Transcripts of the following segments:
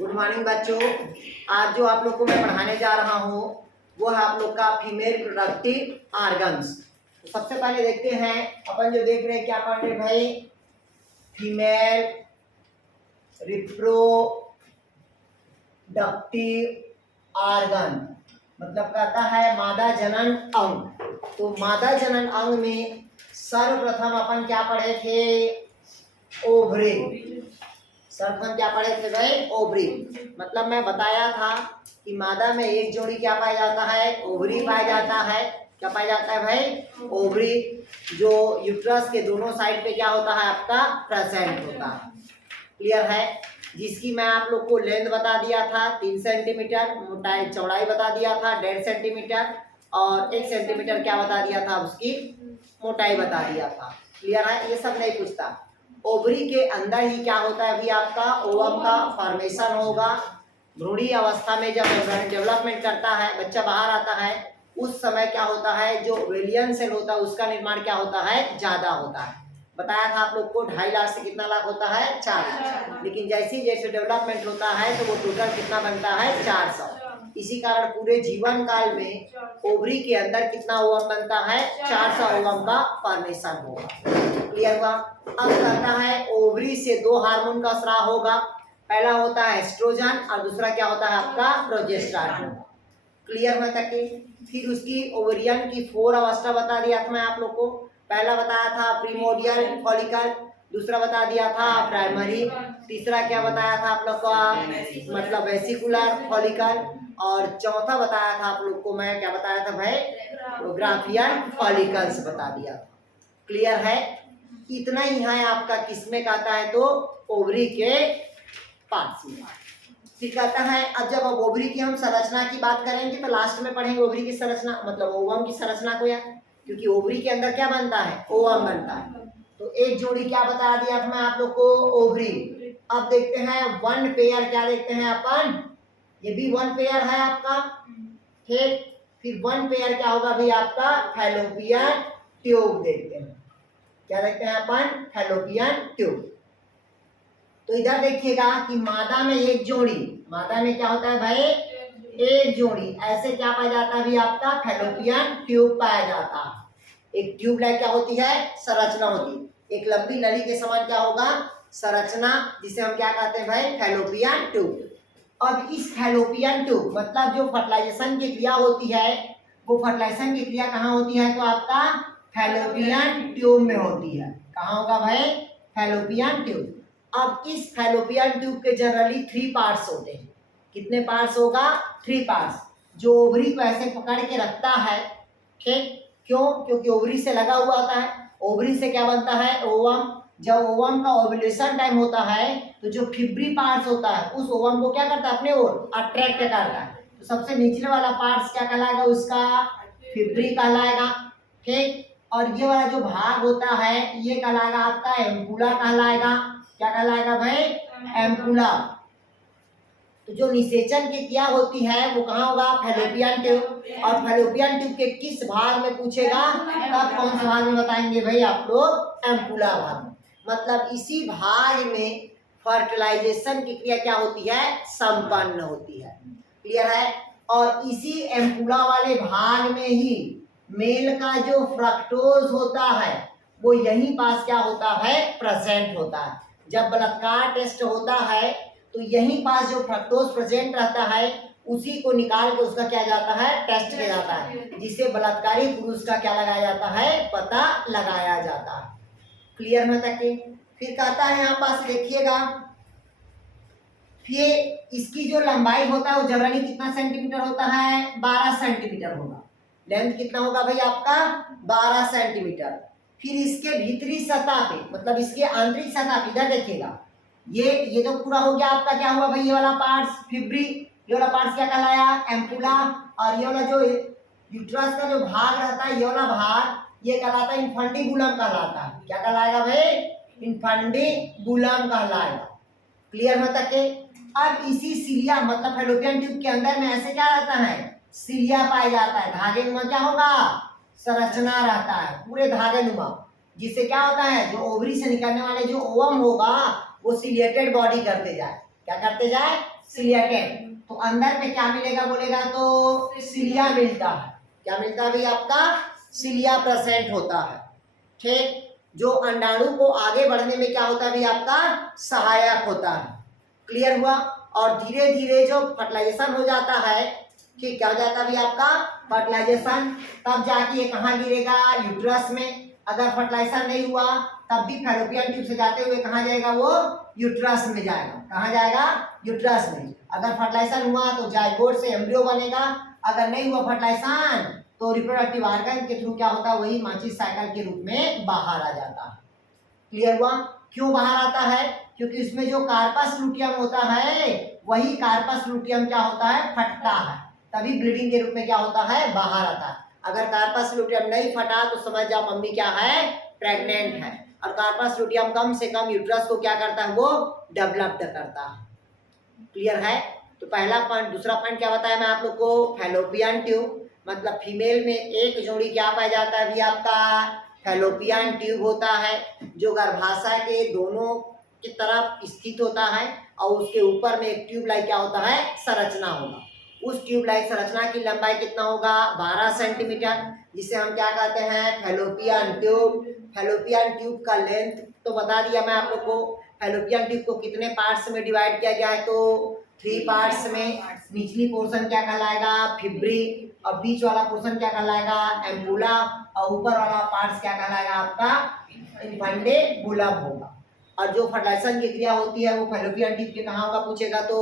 Good morning बच्चों। आज जो आप लोग को मैं पढ़ाने जा रहा हूँ वो है आप लोग का फीमेल रिप्रोडक्टिव ऑर्गन्स। तो सबसे पहले देखते हैं अपन जो देख रहे हैं क्या पढ़ रहे भाई, फीमेल रिप्रोडक्टिव ऑर्गन मतलब कहता है मादा जनन अंग। तो मादा जनन अंग में सर्वप्रथम अपन क्या पढ़े थे, ओवरी। सर्वप्रथम क्या पढ़े थे भाई, ओवरी। मतलब मैं बताया था कि मादा में एक जोड़ी क्या पाया जाता है, ओवरी पाया जाता है। क्या पाया जाता है भाई, ओवरी, जो यूट्रस के दोनों साइड पे क्या होता है आपका प्रेजेंट होता है। क्लियर है। जिसकी मैं आप लोग को लेंथ बता दिया था 3 सेंटीमीटर, मोटाई चौड़ाई बता दिया था 1.5 सेंटीमीटर और 1 सेंटीमीटर क्या बता दिया था, उसकी मोटाई बता दिया था। क्लियर है, ये सब नहीं पूछता। ओवरी के अंदर ही क्या होता है अभी आपका ओवम का फॉर्मेशन होगा। भ्रूणी अवस्था में जब डेवलपमेंट करता है, बच्चा बाहर आता है, उस समय क्या होता है जो ओवेलियन सेल होता है उसका निर्माण क्या होता है, ज्यादा होता है। बताया था आप लोग को 2.5 लाख से कितना लाख होता है, 4 लाख। लेकिन जैसे जैसे डेवलपमेंट होता है तो वो टोटल कितना बनता है, 400। इसी कारण पूरे जीवन काल में ओवरी के अंदर कितना ओवम बनता है, 400 ओवम का फॉर्मेशन होगा। क्लियर हुआ। अब करता है ओवरी से 2 हार्मोन का स्राव होगा। पहला होता है एस्ट्रोजन और दूसरा क्या होता है आपका प्रोजेस्टेरोन। क्लियर हुआ तक। फिर उसकी ओवरियन की 4 अवस्था बता दिया था मैं आप लोग को। पहला बताया था प्रीमोडियल फॉलिकल, दूसरा बता दिया था प्राइमरी, तीसरा क्या बताया था आप लोग का मतलब वेसिकुलर फॉलिकल और चौथा बताया था आप लोग को मैं क्या बताया था भाई, ग्राफियन फॉलिकल्स बता दिया था। क्लियर है। इतना ही है आपका किसमें कहता है तो ओवरी के पास में। फिर कहता है अब जब ओवरी की हम संरचना की बात करेंगे तो लास्ट में पढ़ेंगे ओवरी की संरचना मतलब ओवम की संरचना को, यार क्योंकि ओवरी के अंदर क्या बनता है, ओवम बनता है। तो एक जोड़ी क्या बता दिया था मैं आप लोग को, ओवरी। अब देखते हैं 1 पेयर, क्या देखते हैं अपन, ये भी 1 पेयर है आपका। ठीक, फिर 1 पेयर क्या होगा भी आपका फैलोपियन ट्यूब देखते हैं। क्या देखते हैं अपन, फैलोपियन ट्यूब। तो इधर देखिएगा कि मादा में एक जोड़ी, मादा में क्या होता है भाई, एक जोड़ी। ऐसे क्या पाया जाता है भी आपका फैलोपियन ट्यूब पाया जाता है। एक ट्यूब लाइक क्या होती है, संरचना होती है। एक लंबी नली के समान क्या होगा, संरचना, जिसे हम क्या कहते हैं भाई, फैलोपियन ट्यूब। अब इस फैलोपियन ट्यूब मतलब जो फर्टिलाइजेशन की क्रिया होती है वो फर्टिलाइजेशन की क्रिया कहाँ होती है तो आपका फैलोपियन ट्यूब में होती है। कहाँ होगा भाई, फैलोपियन ट्यूब। अब इस फैलोपियन ट्यूब के जनरली 3 पार्ट्स होते हैं। कितने पार्ट्स होगा, 3 पार्ट्स। जो ओवरी को ऐसे पकड़ के रखता है, ठीक, क्यों, क्योंकि ओवरी से लगा हुआ होता है। ओवरी से क्या बनता है, ओवम। जब ओवम का ओव्यूलेशन टाइम होता है तो जो फिब्री पार्ट्स होता है उस ओवम को क्या करता है, अपने ओर अट्रैक्ट करता है। तो सबसे निचले वाला पार्ट्स क्या कहलाएगा, उसका फिब्री कहलाएगा। ठीक, और ये वाला जो भाग होता है ये कहलाएगा आपका एम्पुला कहलाएगा। क्या कहलाएगा भाई, एम्पुला। तो जो निषेचन की क्रिया होती है वो कहाँ होगा, फैलोपियन ट्यूब। और फैलोपियन ट्यूब के किस भाग में पूछेगा, तब कौन सा भाग में बताएंगे भाई आप लोग, एम्पुला भाग में। मतलब इसी भाग में फर्टिलाइजेशन की क्रिया क्या होती है, संपन्न होती है। क्लियर है। और इसी एम्पुला वाले भाग में ही मेल का जो फ्रक्टोज होता है वो यहीं पास क्या होता है, प्रेजेंट होता है। जब बलात्कार टेस्ट होता है तो यहीं पास जो फ्रक्टोज प्रेजेंट रहता है उसी को निकाल के उसका क्या जाता है, टेस्ट किया जाता है, जिसे बलात्कारी पुरुष का क्या लगाया जाता है, पता लगाया जाता है। क्लियर में तक। फिर कहता है यहाँ पास देखिएगा, फिर इसकी जो लंबाई होता है वो जनरली कितना सेंटीमीटर होता है, 12 सेंटीमीटर होगा। लेंथ कितना होगा भाई आपका, 12 सेंटीमीटर। फिर इसके भीतरी सतह पे मतलब इसके आंतरिक सतह पे इधर देखिएगा, ये तो पूरा हो गया आपका, क्या हुआ भाई, ये वाला पार्ट्स फिब्री, ये वाला पार्ट्स क्या कहलाया, एम्पुला। और ये वाला जो यूट्रस का जो भाग रहता है ये वाला भाग ये कहलाता है इन्फंडिबुलम कहलाता है। क्या कहलाएगा भाई, इन्फंडिबुलम कहलाएगा। क्लियर होता के। अब इसी सिलिया मतलब फैलोपियन ट्यूब के अंदर में ऐसे क्या रहता है, सिलिया पाया जाता है। धागे नुमा क्या होगा, संरचना रहता है पूरे धागे नुमा, जिससे क्या होता है जो ओवरी से निकलने वाले जो ओवम होगा वो सिलिएटेड बॉडी करते जाए। क्या करते जाए, सिलिएटेड। तो अंदर में क्या मिलेगा बोलेगा तो सिलिया मिलता है। क्या मिलता है भाई आपका, सिलिया प्रेजेंट होता है। ठीक, जो अंडाणु को आगे बढ़ने में क्या होता है भाई आपका, सहायक होता है। क्लियर हुआ। और धीरे धीरे जो फर्टिलाइजेशन हो जाता है, ठीक, क्या हो जाता है भाई आपका फर्टिलाइजेशन, तब जाके ये कहाँ गिरेगा, यूट्रस में। अगर फर्टिलाइजेशन नहीं हुआ तब भी फैलोपियन ट्यूब से जाते हुए कहाँ जाएगा, वो यूट्रस में जाएगा। कहाँ जाएगा, यूट्रस में। अगर फर्टिलाइजेशन हुआ तो जाइगोट से एम्ब्रियो बनेगा, अगर नहीं हुआ फर्टिलाइजेशन तो रिप्रोडक्टिव ऑर्गन के थ्रू क्या होता है, वही माचिस साइकिल के रूप में बाहर आ जाता है। क्लियर हुआ। क्यों बाहर आता है, क्योंकि इसमें जो कार्पस लुटियम होता है, वही कार्पस लुटियम क्या होता है, फटता है, तभी ब्लीडिंग के रूप में क्या होता है, बाहर आता है। अगर कार्पस लुटियम नहीं फटा तो समझ जाओ मम्मी क्या है, प्रेग्नेंट है। और कार्पस लुटियम कम से कम यूट्रस को क्या करता है, वो डेवलप्ड करता है। क्लियर है। तो पहला पॉइंट। दूसरा पॉइंट क्या बताया मैं आप लोग को, फैलोपियन ट्यूब, मतलब फीमेल में एक जोड़ी क्या पाया जाता है भी आपका, फैलोपियन ट्यूब होता है, जो गर्भाशय के दोनों की तरफ स्थित होता है, और उसके ऊपर में एक ट्यूब लाइक क्या होता है, संरचना होगा। उस ट्यूब लाइक संरचना की लंबाई कितना होगा, 12 सेंटीमीटर, जिसे हम क्या कहते हैं, फैलोपियन ट्यूब। फैलोपियन ट्यूब का लेंथ तो बता दिया मैं आप लोग को। फैलोपियन ट्यूब को कितने पार्ट्स में डिवाइड किया गया है, तो 3 पार्ट्स में। निचली पोर्शन क्या कहलाएगा, फिब्री, और बीच वाला पोर्शन क्या कहलाएगा, एम्पुला, और ऊपर वाला पार्ट्स क्या कहलाएगा आपका, इन्फंडेबुलम होगा। और जो फर्टिलाइजेशन की क्रिया होती है वो फैलोपियन ट्यूब के कहाँ होगा पूछेगा तो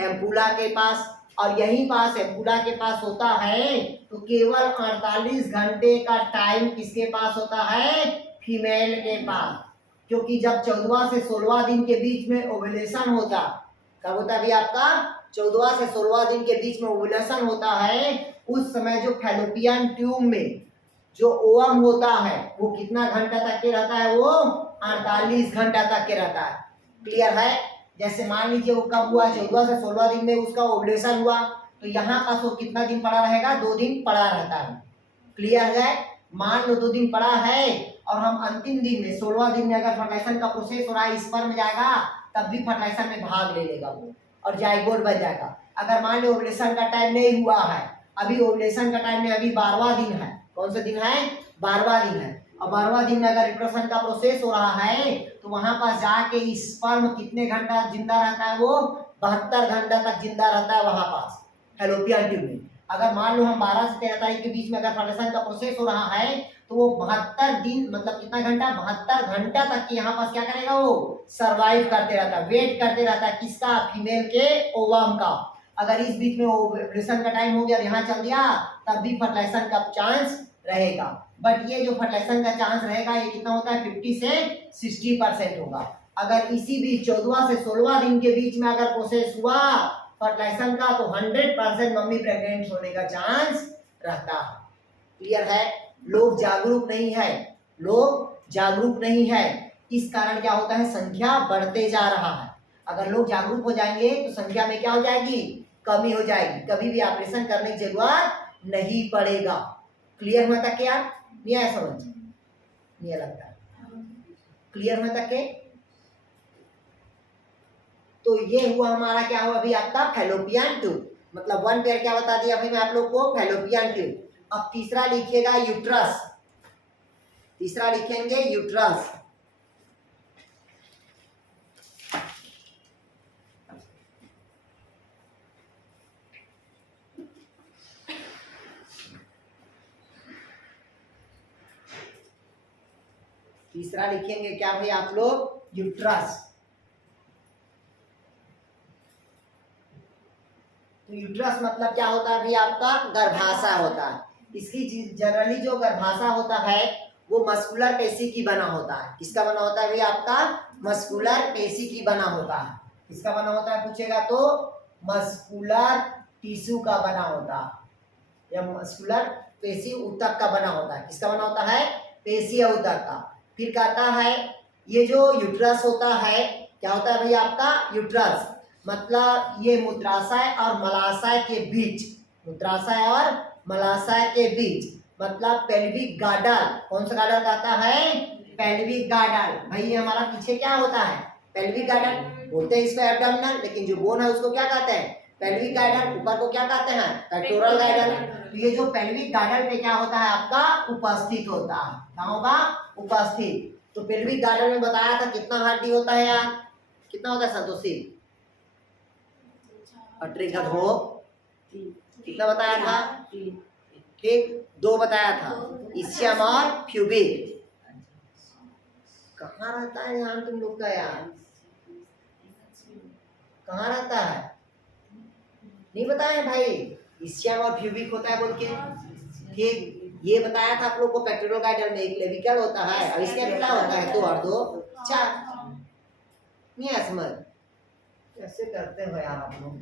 एम्पुला के पास। और यही पास एम्पुला के पास होता है, तो केवल 48 घंटे का टाइम किसके पास होता है, फीमेल के पास। क्योंकि जब 14वां से 16वां दिन के बीच में ओव्यूलेशन होता, कब होता है भी आपका, 14वां से 16वां दिन के बीच में ओव्यूलेशन होता है, उस समय जो फैलोपियन ट्यूब में जो ओवम होता है वो कितना घंटा तक के रहता है, वो 48 घंटा तक के रहता है। क्लियर है। जैसे मान लीजिए वो कब हुआ, 14 से 16 दिन में उसका ओव्यूलेशन हुआ, तो यहाँ पास वो कितना दिन पड़ा रहेगा, 2 दिन पड़ा रहता है। क्लियर है। मान लो 2 दिन पड़ा है, और हम अंतिम दिन में 16वां दिन में अगर फर्टिलाइजेशन का प्रोसेस हो रहा है, स्पर्म जाएगा, तब भी फर्टिलाइजेशन में भाग ले लेगा वो, और जाइगोट बन जाएगा। अगर मान लो ओव्यूलेशन का टाइम नहीं हुआ है, अभी ओव्यूलेशन का टाइम में अभी 12वां दिन है, कौन सा दिन है, 12वां दिन है, और 12वां दिन में अगर रिप्रोडक्शन का प्रोसेस हो रहा है, तो वहां पास जाके स्पर्म कितने घंटा जिंदा रहता है, वो 72 घंटा तक जिंदा रहता है वहां पास फैलोपियन ट्यूब में। अगर मान लो हम 12 से 13 तारीख के बीच में अगर फर्टिलाइजेशन का प्रोसेस हो रहा है, तो वो 72 दिन, मतलब कितना घंटा, 72 घंटा तक के यहाँ पास क्या करेगा, वो सर्वाइव करते रहता है, वेट करते रहता है, किसका, फीमेल के ओवम का। अगर इस बीच में ओव्यूलेशन का टाइम हो गया, यहाँ चल दिया, तब भी फर्टिलाइजेशन का चांस रहेगा। बट ये जो फर्टिलाइजेशन का चांस रहेगा ये कितना होता है, 50 से 60% होगा। अगर इसी बीच 14वां से 16वां दिन के बीच में अगर प्रोसेस हुआ फर्टिलाइजेशन का, तो 100% मम्मी प्रेग्नेंट होने का चांस रहता है। क्लियर है। लोग जागरूक नहीं है, लोग जागरूक नहीं है, इस कारण क्या होता है, संख्या बढ़ते जा रहा है। अगर लोग जागरूक हो जाएंगे तो संख्या में क्या हो जाएगी, कमी हो जाएगी, कभी भी ऑपरेशन करने की जरूरत नहीं पड़ेगा। क्लियर हुआ तक क्या, नहीं आया समझ, नहीं लगता, क्लियर हुआ तक के। तो ये हुआ हमारा क्या हुआ अभी आपका फैलोपियन ट्यूब, मतलब 1 पेयर क्या बता दिया अभी मैं आप लोग को, फैलोपियन ट्यूब। अब तीसरा लिखिएगा यूट्रस, तीसरा लिखेंगे यूट्रस। तीसरा लिखेंगे क्या भाई आप लोग, यूट्रस। तो यूट्रस मतलब क्या होता है भाई आपका, गर्भाशय होता है। इसकी जनरली जो गर्भाशय होता है वो मस्कुलर पेशी की बना होता है। किसका बना होता है भाई आपका, मस्कुलर पेशी की बना होता है। किसका बना होता है पूछेगा तो मस्कुलर टिश्यू का बना होता है, या मस्कुलर पेशी ऊतक का बना होता है। किसका बना होता है, पेशी ऊतक का। फिर कहता है ये जो यूट्रस होता है क्या होता है भाई आपका, यूट्रस मतलब ये मूत्राशय और मलाशय के बीच, मूत्राशय और मलाशय के बीच, मतलब पेल्विक गार्डल। कौन सा गार्डल कहता है, पेल्विक गार्डल। भाई ये हमारा पीछे क्या होता है, पेल्विक गार्डन बोलते हैं इसको एब्डोमिनल, लेकिन जो बोन है उसको क्या कहते हैं? Pelvic garden. ऊपर को क्या कहते हैं? Pectoral garden. तो ये जो पेल्विक गार्डन पे क्या होता है आपका? उपस्थित होता है। क्या होगा? उपस्थित। तो पेल्विक गार्डन में बताया था कितना हड्डी होता है यार? कितना होता है संतोषी? पटरी का धो कितना बताया था? ठीक, 2 बताया था, इस्चियम और प्यूबिक। कहाँ रहता है ध्यान तुम लोग का यार? कहाँ रहता है? नहीं बताया भाई? इस्चियम और प्यूबिक होता है बोल के। ठीक, ये बताया था आप लोग को पेक्टोरल गार्डन में एक क्लेविकल होता है और इसका कितना होता है? 2 और 2 4। नहीं है समझ? कैसे करते हो यार आप लोग?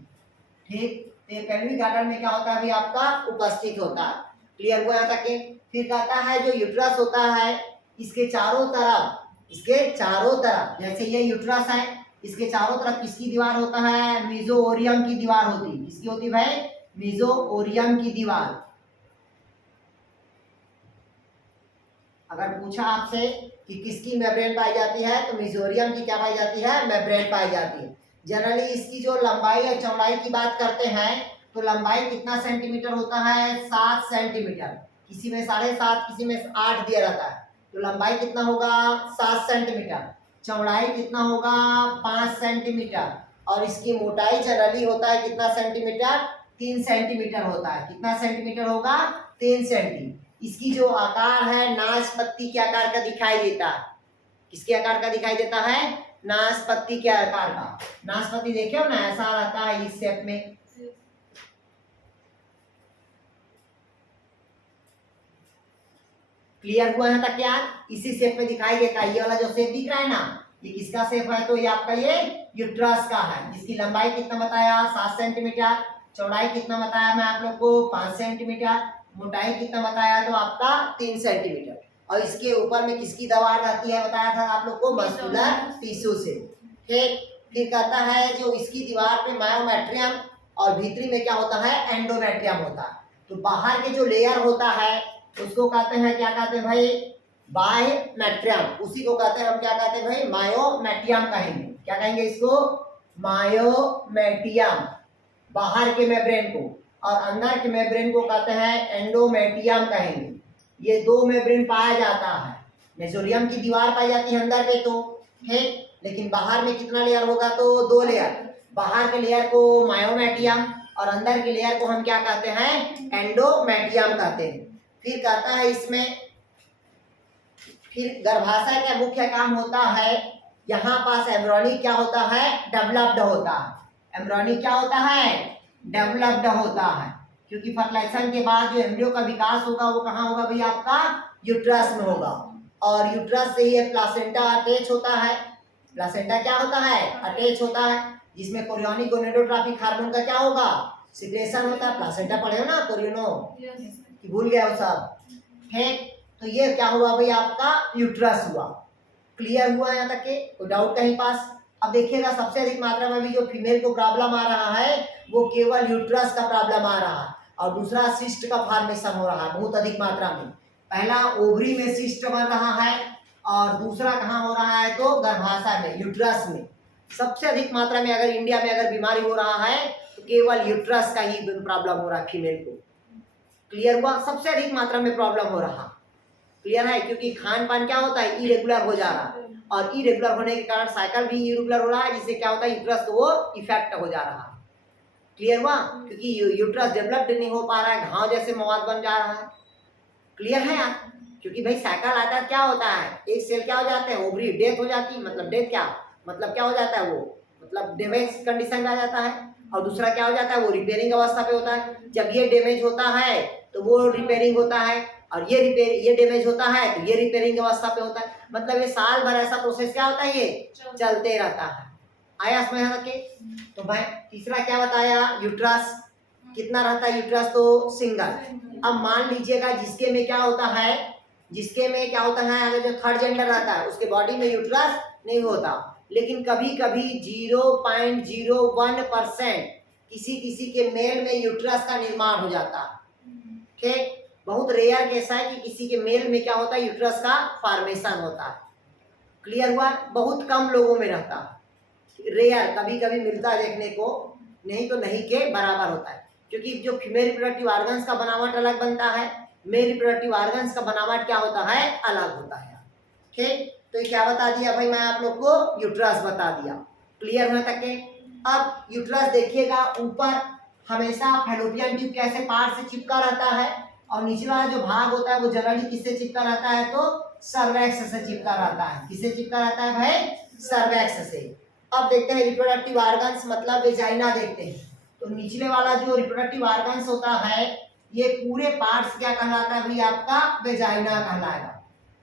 ठीक, तो ये पेल्विक गार्डन में क्या होता है अभी आपका? उपस्थित होता है। क्लियर हुआ यहाँ तक के? फिर कहता है जो यूट्रस होता है इसके चारों तरफ, जैसे ये यूट्रस है, इसके चारों तरफ किसकी दीवार होता है? मीजोओरियम की दीवार होती है। किसकी होती भाई? मीजोओरियम की दीवार। अगर पूछा आपसे कि किसकी मेम्ब्रेन पाई जाती है तो मीजोरियम की क्या पाई जाती है? मेम्ब्रेन पाई जाती है। जनरली इसकी जो लंबाई और चौड़ाई की बात करते हैं तो लंबाई कितना सेंटीमीटर होता है? 7 सेंटीमीटर। किसी में 7.5, किसी में 8 दिया रहता है। तो लंबाई कितना होगा? 7 सेंटीमीटर। चौड़ाई कितना होगा? 5 सेंटीमीटर। और इसकी मोटाई जनरली होता है कितना सेंटीमीटर? 3 सेंटीमीटर होता है। कितना सेंटीमीटर होगा? 3 सेंटी। इसकी जो आकार है नाशपत्ती के आकार का दिखाई देता है। किसके आकार का दिखाई देता है? नाशपत्ती के आकार का। नाशपत्ती देखे हो ना, ऐसा रहता है इस शेप में। क्लियर हुआ है तक यार? इसी शेप में दिखाई देता है। ये वाला जो शेप दिख रहा है ना, ये किसका शेप है? तो ये आपका ये यूट्रस का है, जिसकी लंबाई कितना बताया? 7 सेंटीमीटर। चौड़ाई कितना बताया मैं आप लोग को? 5 सेंटीमीटर। मोटाई कितना बताया? तो आपका 3 सेंटीमीटर। और इसके ऊपर में किसकी दीवार रहती है बताया था आप लोग को? मस्कुलर टिश्यू से। ठीक, फिर कहता है जो इसकी दीवार पे मायोमेट्रियम और भीतरी में क्या होता है? एंडोमेट्रियम होता है। तो बाहर के जो लेयर होता है उसको कहते हैं, क्या कहते हैं भाई? बायोमेट्रियम। उसी को कहते हैं हम क्या कहते हैं भाई? मायोमेटियम कहेंगे। क्या कहेंगे इसको? मायोमेटियम। बाहर के मेम्ब्रेन को, और अंदर के मेम्ब्रेन को कहते हैं एंडोमेटियम कहेंगे। ये 2 मेम्ब्रेन पाया जाता है। मेसोरियम की दीवार पाई जाती है अंदर पे तो ठीक, लेकिन बाहर में कितना लेयर होगा? तो 2 लेयर। बाहर के लेयर को मायोमेटियम और अंदर के लेयर को हम क्या कहते हैं? एंडोमेटियम कहते हैं। फिर कहता है इसमें, फिर गर्भाशय का मुख्य काम होता है, यहाँ पास एम्ब्रियोनी क्या होता है? डेवलप्ड होता है। एम्ब्रियोनी क्या होता है? डेवलप्ड होता है। क्योंकि फर्टिलाइजेशन के बाद जो एम्ब्रियो का विकास होगा वो कहाँ होगा भाई? आपका यूट्रस में होगा। और यूट्रस से ये प्लासेंटा अटैच होता है। प्लासेंटा क्या होता है? अटैच होता है, जिसमें कोरियोनिक गोनेडोट्रोपिक हार्मोन का क्या होगा? सिक्रेशन होता है। प्लासेंटा पढ़े हो ना कोरियोनो कि भूल गया वो सब? ठीक, तो ये क्या हुआ भाई? आपका यूट्रस हुआ। क्लियर हुआ यहाँ तक के? कोई डाउट कहीं पास? अब देखिएगा सबसे अधिक मात्रा में भी जो फीमेल को प्रॉब्लम आ रहा है वो केवल यूट्रस का प्रॉब्लम आ रहा है, और दूसरा सिस्ट का फॉर्मेशन हो रहा है बहुत अधिक मात्रा में। पहला ओवरी में सिस्ट बन रहा है और दूसरा कहाँ हो रहा है? तो गर्भाशय में, यूट्रस में। सबसे अधिक मात्रा में अगर इंडिया में अगर बीमारी हो रहा है तो केवल यूट्रस का ही प्रॉब्लम हो रहा है फीमेल को। क्लियर हुआ? सबसे अधिक मात्रा में प्रॉब्लम हो रहा। क्लियर है? क्योंकि खान पान क्या होता है? इरेगुलर हो जा रहा है, और इरेगुलर होने के कारण साइकिल भी इरेगुलर हो रहा है, जिससे क्या होता है? यूट्रस को वो इफेक्ट हो जा रहा है। क्लियर हुआ? क्योंकि यूट्रस डेवलप्ड नहीं हो पा रहा है, घाव जैसे मवाद बन जा रहा है। क्लियर है यार? क्योंकि भाई साइकिल आता है, क्या होता है? एक सेल क्या हो जाते हैं? ओवरी डेथ हो जाती है। मतलब डेथ क्या मतलब? क्या हो जाता है वो? मतलब डैमेज कंडीशन में आ जाता है। और दूसरा क्या हो जाता है? वो रिपेयरिंग अवस्था पे होता है। जब ये डैमेज होता है तो वो रिपेयरिंग होता है, और ये डैमेज होता है तो ये रिपेयरिंग अवस्था पे होता है। मतलब ये साल भर ऐसा प्रोसेस क्या होता है? ये चलते रहता है। आया समझ यहाँ के? तो भाई तीसरा क्या बताया? यूट्रस कितना रहता है? यूट्रस तो सिंगल। अब मान लीजिएगा जिसके में क्या होता है? जिसके में क्या होता है? अगर जो थर्ड जेंडर रहता है उसके बॉडी में यूट्रस नहीं होता, लेकिन कभी कभी 0.01% किसी किसी के मेल में यूट्रस का निर्माण हो जाता है। ठीक, बहुत रेयर केस है कि किसी के मेल में क्या होता है? यूट्रस का फॉर्मेशन होता है। क्लियर हुआ? बहुत कम लोगों में रहता है। रेयर, कभी कभी मिलता है देखने को, नहीं तो नहीं के बराबर होता है, क्योंकि जो फीमेल रिप्रोडक्टिव ऑर्गन्स का बनावट अलग बनता है, मेल रिप्रोडक्टिव ऑर्गन्स का बनावट क्या होता है, अलग होता है। ठीक, तो ये क्या बता दिया भाई मैं आप लोग को, यूट्रस बता दिया। क्लियर होने तक के। अब यूट्रस देखिएगा, ऊपर हमेशा फैलोपियन ट्यूब कैसे पार्ट से चिपका रहता है, और निचला वाला जो भाग होता है वो जनरली किससे चिपका रहता है, तो सर्वैक्स से चिपका रहता है। किससे चिपका रहता है भाई, सर्वैक्स से। अब देखते हैं रिप्रोडक्टिव ऑर्गन्स मतलब वेजाइना देखते हैं। तो निचले वाला जो रिप्रोडक्टिव ऑर्गन्स होता है, ये पूरे पार्ट्स क्या कहलाता है भाई, आपका वेजाइना कहलाएगा।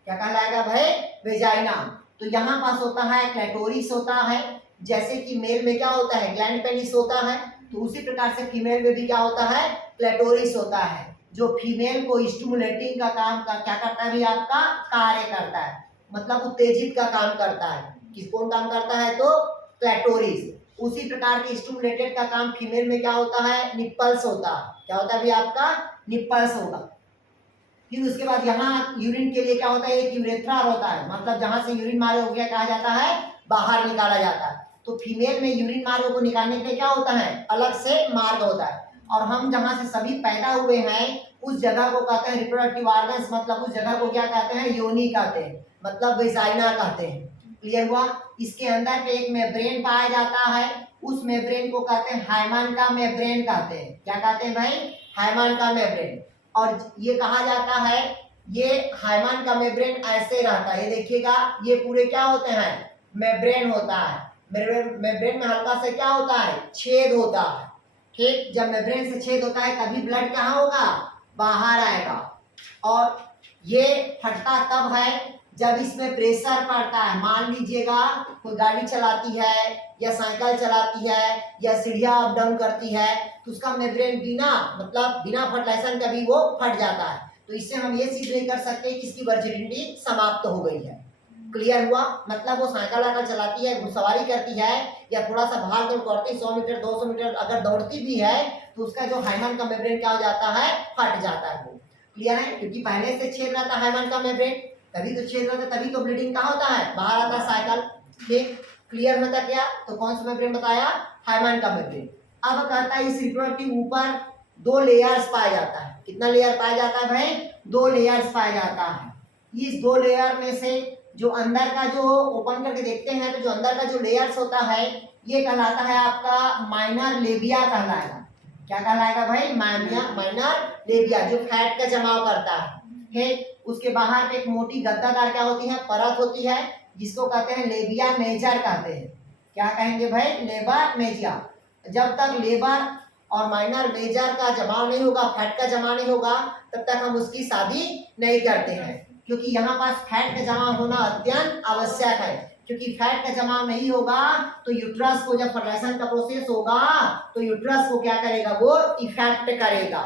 क्या कहलाएगा भाई, वेजाइना। तो यहाँ पास होता है क्लेटोरिस होता है, जैसे कि मेल में क्या होता है, ग्लैंड पेनिस होता है, तो उसी प्रकार से फीमेल में भी क्या होता है, क्लेटोरिस होता है, जो फीमेल को स्टिमुलेटिंग का काम क्या करता है भाई, आपका कार्य करता है, मतलब उत्तेजित का काम करता है। किस कौन काम करता है, तो क्लेटोरिस। उसी प्रकार के स्टिमुलेटेड का काम फीमेल में क्या होता है, निप्पल्स होता है। क्या होता है भाई, आपका निप्पल्स होगा। फिर उसके बाद यहाँ यूरिन के लिए क्या होता है, एक यूरेथ्रा होता है, मतलब जहां से यूरिन मार्ग हो गया कहा जाता है बाहर निकाला जाता है। तो फीमेल में यूरिन मार्ग को निकालने के लिए क्या होता है, अलग से मार्ग होता है। और हम जहां से सभी पैदा हुए हैं उस जगह को कहते हैं रिप्रोडक्टिव ऑर्गन्स, मतलब उस जगह को क्या कहते हैं, योनि कहते हैं, मतलब वेजाइना कहते हैं। क्लियर हुआ। इसके अंदर पे एक मेम्ब्रेन पाया जाता है, उस मेम्ब्रेन को कहते हैं हाइमन का मेम्ब्रेन कहते हैं। क्या कहते हैं भाई, हाइमन का मेम्ब्रेन। और ये कहा जाता है, ये हाइमन का मेम्ब्रेन ऐसे रहता है, ये देखिएगा, ये पूरे क्या होते हैं, मेम्ब्रेन होता है। मेम्ब्रेन में हल्का से क्या होता है, छेद होता है। ठीक, जब मेम्ब्रेन से छेद होता है तभी ब्लड कहाँ होगा, बाहर आएगा। और ये फटता तब है जब इसमें प्रेशर पड़ता है। मान लीजिएगा कोई गाड़ी चलाती है या साइकिल चलाती है या सीढ़ियां अप डाउन करती है, तो उसका मेम्ब्रेन बिना मतलब बिना फर्टिलाइजेशन का भी वो फट जाता है। तो इससे हम ये सिद्ध नहीं कर सकते कि इसकी वर्जिनिटी समाप्त हो गई है। क्लियर हुआ। मतलब वो साइकिल वाइकिल चलाती है, घुड़सवारी करती है या थोड़ा सा भाग दौड़ करती, 100 मीटर 200 मीटर अगर दौड़ती भी है, तो उसका जो हाइमन का मेम्ब्रेन क्या हो जाता है, फट जाता है वो। क्लियर है, क्योंकि पहले से छेद रहता है हाइमन का मेम्ब्रेन, तभी तो छेद रहता है, तभी तो ब्लीडिंग कहाँ होता है, बाहर आता है साइकिल। ठीक, क्लियर होता क्या, तो कौन सा मेम्ब्रेन बताया, हाइमन का मेम्ब्रेन। अब कहता है इस रिप्रोडक्टिव ऊपर 2 लेयर्स पाया जाता है। कितना लेयर पाया जाता है भाई, 2 लेयर्स पाया जाता है। इस 2 लेयर में से जो अंदर का जो ओपन करके देखते हैं, तो जो अंदर का जो लेयर्स होता है ये कहलाता है आपका माइनर लेबिया कहलाएगा। क्या कहलाएगा भाई, माइनर लेबिया, जो फैट का जमाव करता है। ठीक, उसके बाहर पे एक मोटी गद्दादार क्या होती है, परत होती है, जिसको कहते हैं लेबिया मेजर कहते हैं। क्या कहेंगे भाई, लेबर मेजिया। जब तक लेबर और माइनर मेजर का जमाव नहीं होगा, फैट का जमाव नहीं होगा, तब तक हम उसकी शादी नहीं करते हैं, क्योंकि यहाँ पास फैट का जमाव होना अत्यंत आवश्यक है। क्योंकि फैट का जमाव नहीं होगा तो यूट्रस को जब फर्टिलाइजेशन का प्रोसेस होगा तो यूट्रस को क्या करेगा, वो इफेक्ट करेगा।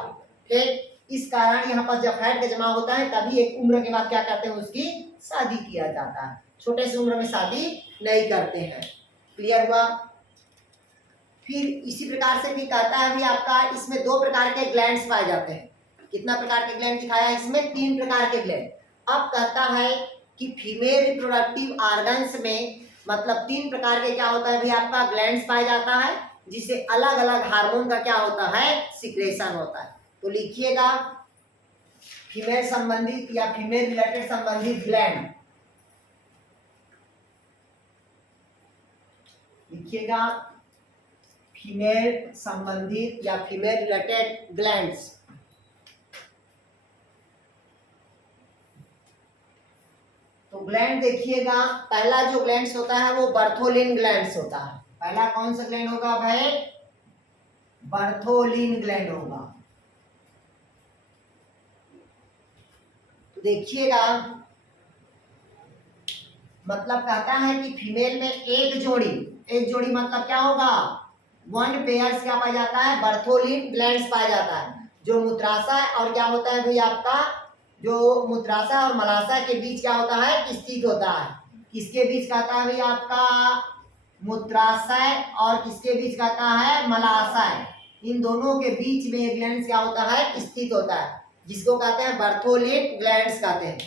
ठीक, इस कारण यहाँ पर जब फैट का जमाव होता है तभी एक उम्र के बाद क्या करते हैं, उसकी शादी किया जाता है। छोटे से उम्र में शादी नहीं करते हैं। क्लियर हुआ। फिर इसी प्रकार से भी कहता है भी आपका, इसमें 2 प्रकार के ग्लैंड्स पाए जाते हैं। कितना प्रकार के ग्लैंड दिखाया है इसमें, 3 प्रकार के ग्लैंड। अब कहता है कि फीमेल रिप्रोडक्टिव ऑर्गन्स में मतलब 3 प्रकार के क्या होता है भाई, आपका ग्लैंड्स पाया जाता है, जिससे अलग अलग हार्मोन का क्या होता है, सिक्रेशन होता है। तो लिखिएगा फीमेल संबंधित या फीमेल रिलेटेड संबंधित ग्लैंड, लिखिएगा फीमेल संबंधित या फीमेल रिलेटेड ग्लैंड्स। तो ग्लैंड देखिएगा, पहला जो ग्लैंड्स होता है वो बर्थोलिन ग्लैंड्स होता है। पहला कौन सा ग्लैंड होगा भाई, बर्थोलिन ग्लैंड होगा। तो देखिएगा, मतलब कहता है कि फीमेल में एक जोड़ी मतलब क्या होगा, 1 पेयर्स क्या पाया जाता है, बर्थोलिन ग्लैंड्स पाया जाता है, जो मूत्राशय और क्या होता है भाई आपका, जो मूत्राशय और मलाशय के बीच क्या होता है, स्थित होता है। किसके बीच कहता है भाई आपका, मूत्राशय और किसके बीच कहता है, मलाशय। इन दोनों के बीच में ग्लैंड्स क्या होता है, स्थित होता है, जिसको कहते हैं बर्थोलिन ग्लैंड्स कहते हैं।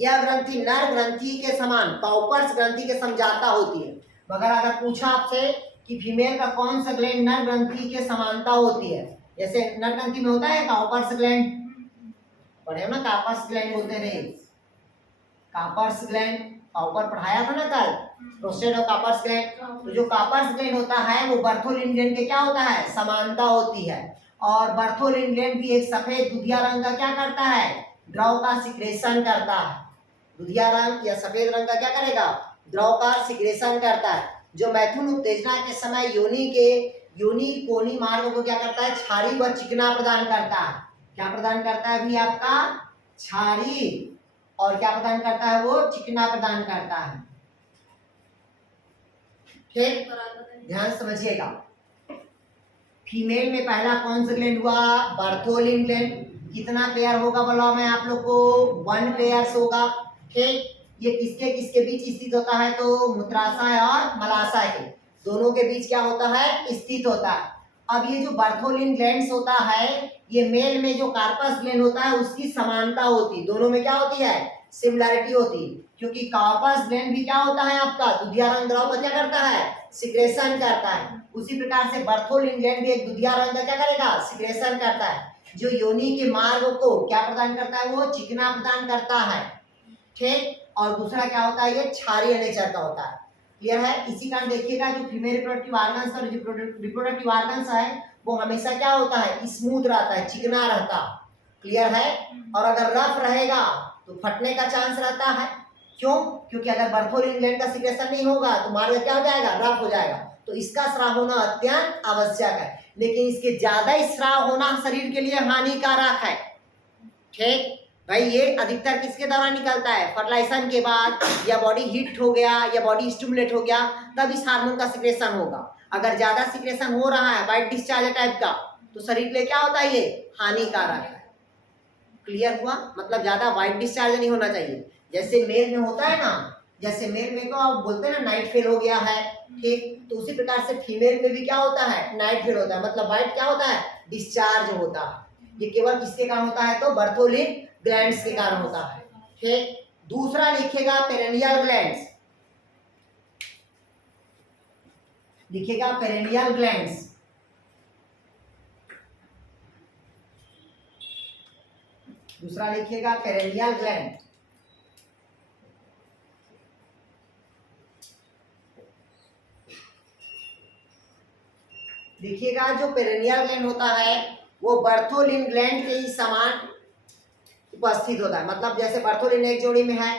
यह ग्रंथि नर ग्रंथि के समान काउपर्स ग्रंथि के समझाता होती है। मगर अगर पूछा आपसे कि फीमेल का कौन सा ग्लैंड नर ग्रंथि के समानता होती है, जैसे नर ग्रंथि में होता है काउपर्स ग्लैंड, पढ़े हो ना, कापर्स ग्लैंड बोलते हैं, कापर्स ग्लैंड ऊपर पढ़ाया था ना कल, प्रोस्टेट और कापर्स ग्लैंड। तो जो कापर्स ग्लैंड होता है वो बर्थोलिन ग्लैंड के क्या होता है, समानता होती है। और बर्थोलिन ग्लैंड भी एक सफेद दुधिया रंग का क्या करता है, द्रव का सिक्रेशन करता है। दुधिया रंग या सफेद रंग का क्या करेगा, द्रव का सिक्रेशन करता है, जो मैथुन उत्तेजना के समय योनि कोनी मार्ग को क्या करता है, क्षारी व चिकना प्रदान करता है। क्या प्रदान करता है भी आपका, क्षारी, और क्या प्रदान करता है वो, चिकना प्रदान करता है। ठीक, ध्यान समझिएगा। फीमेल में पहला कौन सा ग्लैंड हुआ, बर्थोलिन ग्लैंड। कितना पेयर होगा बोला मैं आप लोग को, 1 पेयर्स होगा। ठीक, ये किसके किसके बीच स्थित होता है, तो मूत्राशय और मलाशय के दोनों के बीच क्या होता है, स्थित होता है। अब ये जो बर्थोलिन ग्लैंड्स होता है, ये मेल में जो कार्पस ग्लैंड होता है उसकी समानता होती, दोनों में क्या होती है, सिमिलैरिटी होती। क्योंकि कार्पस ग्लैंड भी क्या होता है आपका, दुधिया रंग द्रव का क्या करता है, सिक्रेशन करता है। उसी प्रकार से बर्थोलिन ग्लैंड भी एक दुधिया रंग का क्या करेगा, सिक्रेशन करता है, जो योनि के मार्ग को क्या प्रदान करता है, वो चिकना प्रदान करता है। ठीक, और दूसरा क्या होता है, ये क्षारीय नेचर का होता है। क्लियर है। इसी कारण देखिएगा जो फीमेल रिप्रोडक्टिव ऑर्गन्स और रिप्रोडक्टिव ऑर्गन्स है वो हमेशा क्या होता है, स्मूथ रहता है, चिकना रहता। क्लियर है। और अगर रफ रहेगा तो फटने का चांस रहता है। क्यों, क्योंकि अगर बर्थोलिन ग्लैंड का सिक्रेशन नहीं होगा तो मार्ग क्या हो जाएगा, रफ हो जाएगा। तो इसका स्राव होना अत्यंत आवश्यक है, लेकिन इसके ज्यादा स्राव होना शरीर के लिए हानिकारक है। ठीक भाई, ये अधिकतर किसके दौरान निकलता है, फर्टिलाइजेशन के बाद, या बॉडी हीट हो गया या बॉडी स्टिमुलेट हो गया, तब इस हार्मोन का सिक्रेशन होगा। अगर ज्यादा सिक्रेशन हो रहा है वाइट डिस्चार्ज टाइप का, तो शरीर के लिए क्या होता है, ये हानिकारक है। क्लियर हुआ, मतलब ज्यादा वाइट डिस्चार्ज नहीं होना चाहिए। जैसे मेल में होता है ना, जैसे मेल में को आप बोलते हैं ना नाइट फेल हो गया है, ठीक, तो उसी प्रकार से फीमेल में भी क्या होता है, नाइट फेल होता है, मतलब वाइट क्या होता है, डिस्चार्ज होता है। ये केवल किसके कारण होता है, तो बर्थोलिन ग्लैंड्स के कारण होता है। ठीक, दूसरा लिखिएगा पेरेनियल ग्लैंड्स, लिखिएगा पेरेनियल ग्लैंड्स। दूसरा लिखिएगा पेरेनियल ग्लैंड। देखिएगा जो पेरेनियल ग्लैंड होता है वो बर्थोलिन ग्लैंड के ही समान उपस्थित होता है। मतलब जैसे बर्थोलिन एक जोड़ी में है